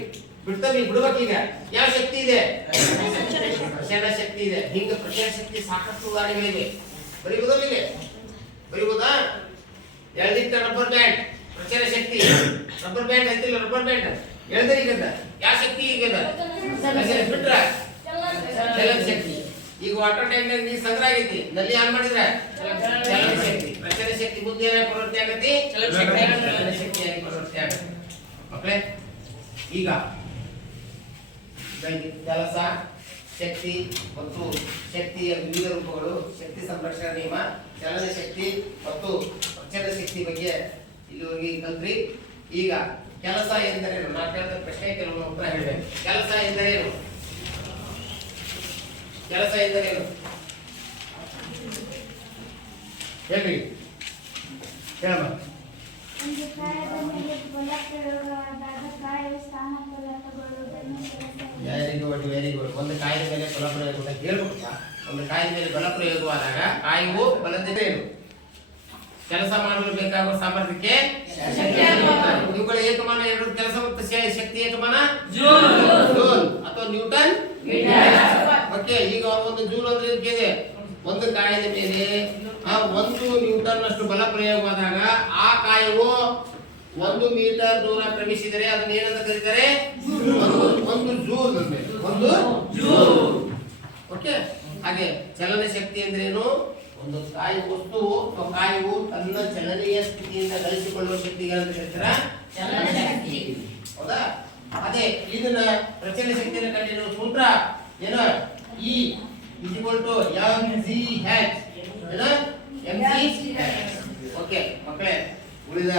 ಬಿಡ್ತವಿ, ಬಿಡ್ಬೇಕೀಗ. ಯಾವ ಶಕ್ತಿ ಇದೆ? ಪ್ರಚನ ಶಕ್ತಿ ಇದೆ. ಹಿಂಗ ಪ್ರಚನ ಶಕ್ತಿ ಸಾಕಷ್ಟು ಉದಾಹರಣೆಗಳಿವೆ. ಬರೀಬಹುದಲ್ಲ? ಇಲ್ಲಿ ಬರೀಬಹುದಾ? ಎಳ್ದಿಟ್ಟ ರಬ್ಬರ್ ಬ್ಯಾಂಡ್ ಪ್ರಚನ ಶಕ್ತಿ. ರಬ್ಬರ್ ಬ್ಯಾಂಡ್ ಐತಿಲ್ಲ, ರಬ್ಬರ್ ಬ್ಯಾಂಡ್ ಎಳ್ದ್ರೆ ಈಗ ಯಾವ ಶಕ್ತಿ? ಈಗ ಬಿಟ್ರ ಚಲನ ಶಕ್ತಿ. ಈಗ ವಾಟರ್ ಟ್ಯಾಂಕ್ ನೀರು ಸಂಗ್ರಹ ಆಗೈತಿ, ನಲ್ಲಿ ಆನ್ ಮಾಡಿದ್ರೆ ಚಲನ ಶಕ್ತಿ. ಪ್ರಚನ ಶಕ್ತಿ ಬುದ್ಧಿ ಏನಾಗಿ ಪ್ರವೃತ್ತಿ ಆಗತಿ? ಚಲನ ಶಕ್ತಿಯಾಗಿ ಪ್ರವೃತ್ತಿ ಆಗತ್ತೆ. ಮಕ್ಕಳೇ, ಈಗ ಕೆಲಸ, ಶಕ್ತಿ ಮತ್ತು ಶಕ್ತಿಯ ವಿವಿಧ ರೂಪಗಳು, ಶಕ್ತಿ ಸಂರಕ್ಷಣಾ ನಿಯಮ, ಚಲನ ಶಕ್ತಿ ಮತ್ತು ಪ್ರಚನ ಶಕ್ತಿ ಬಗ್ಗೆ ಇಲ್ಲಿವರೆಗೆ ಕಲ್ತ್ರಿ. ಈಗ ಕೆಲಸ ಎಂದರೇನು? ನಾನು ಕೇಳಿದ ಪ್ರಶ್ನೆ ಕೆಲವು ಉತ್ತರ ಹೇಳಬೇಕು. ಕೆಲಸ ಎಂದರೇನು? ಕೆಲಸ ಎಂದರೇನು ಹೇಳಿ, ಹೇಳಮ್ಮ. ಒಂದು ಕಾಯದ ಮೇಲೆ ಬಲ ಪ್ರಯೋಗವಾದಾಗ ಕಾಯವು ಸ್ಥಾನಪಲ್ಲ ತಗೊಳ್ಳುವುದನ್ನು ಕೆಲಸ. Very good, very good. ಒಂದು ಕಾಯದ ಮೇಲೆ ಬಲ ಪ್ರಯೋಗ ಹೇಳ್ಬೇಕಪ್ಪ. ಒಂದು ಕಾಯದ ಮೇಲೆ ಬಲ ಪ್ರಯೋಗವಾದಾಗ ಕಾಯವು ಬಲದಿಂದ ಏನು? ಕೆಲಸ ಮಾಡಲು ಬೇಕಾಗುವ ಸಾಮರ್ಥ್ಯಕ್ಕೆ ಇವುಗಳ ಏಕಮಾನ ಎರಡು. ಕೆಲಸ ಮತ್ತು ಶಕ್ತಿ ಏಕಮಾನ ಜೂಲ್ ಅಥವಾ ನ್ಯೂಟನ್. ಓಕೆ, ಈಗ ಒಂದು ಜೂಲ್ ಅಂದ್ರೆ ಇದೆ. ಒಂದು ಕಾಯದ ಮೇಲೆ 1 ನ್ಯೂಟನ್ ಅಷ್ಟು ಬಲ ಪ್ರಯೋಗವಾದಾಗ ಆ ಕಾಯವು 1 ಮೀಟರ್ ದೂರ ಕ್ರಮಿಸಿದರೆ ಅದನ್ನ ಏನಂತ ಕರೀತಾರೆ? ಒಂದು ಜೂಲ್. ಒಂದು ಜೂಲ್. ಓಕೆ. ಹಾಗೆ ಚಲನ ಶಕ್ತಿ ಅಂದ್ರೆ ಏನು? ಒಂದು ಕಾಯಿ ವಸ್ತುವು ಅಥವಾ ಕಾಯವು ತನ್ನ ಚಲನೆಯ ಸ್ಥಿತಿಯಿಂದ ಗಳಿಸಿಕೊಳ್ಳುವ ಶಕ್ತಿಗಳಂತ ಕರೀತಾರೆ ಚಲನ ಶಕ್ತಿ. ಹೌದಾ? ಅದೇ ಇದನ್ನ ಪ್ರಚನ ಶಕ್ತಿಯನ್ನು ಕಂಡಿರುವ ಸೂತ್ರ ಏನು? E = mgh. ಏನು? mgh. ಓಕೆ ಮಕ್ಕಳೇ, ಉಳಿದ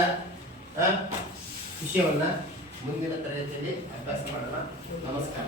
ವಿಷಯವನ್ನ ಮುಂದಿನ ತರಗತಿಯಲ್ಲಿ ಅಭ್ಯಾಸ ಮಾಡೋಣ. ನಮಸ್ಕಾರ.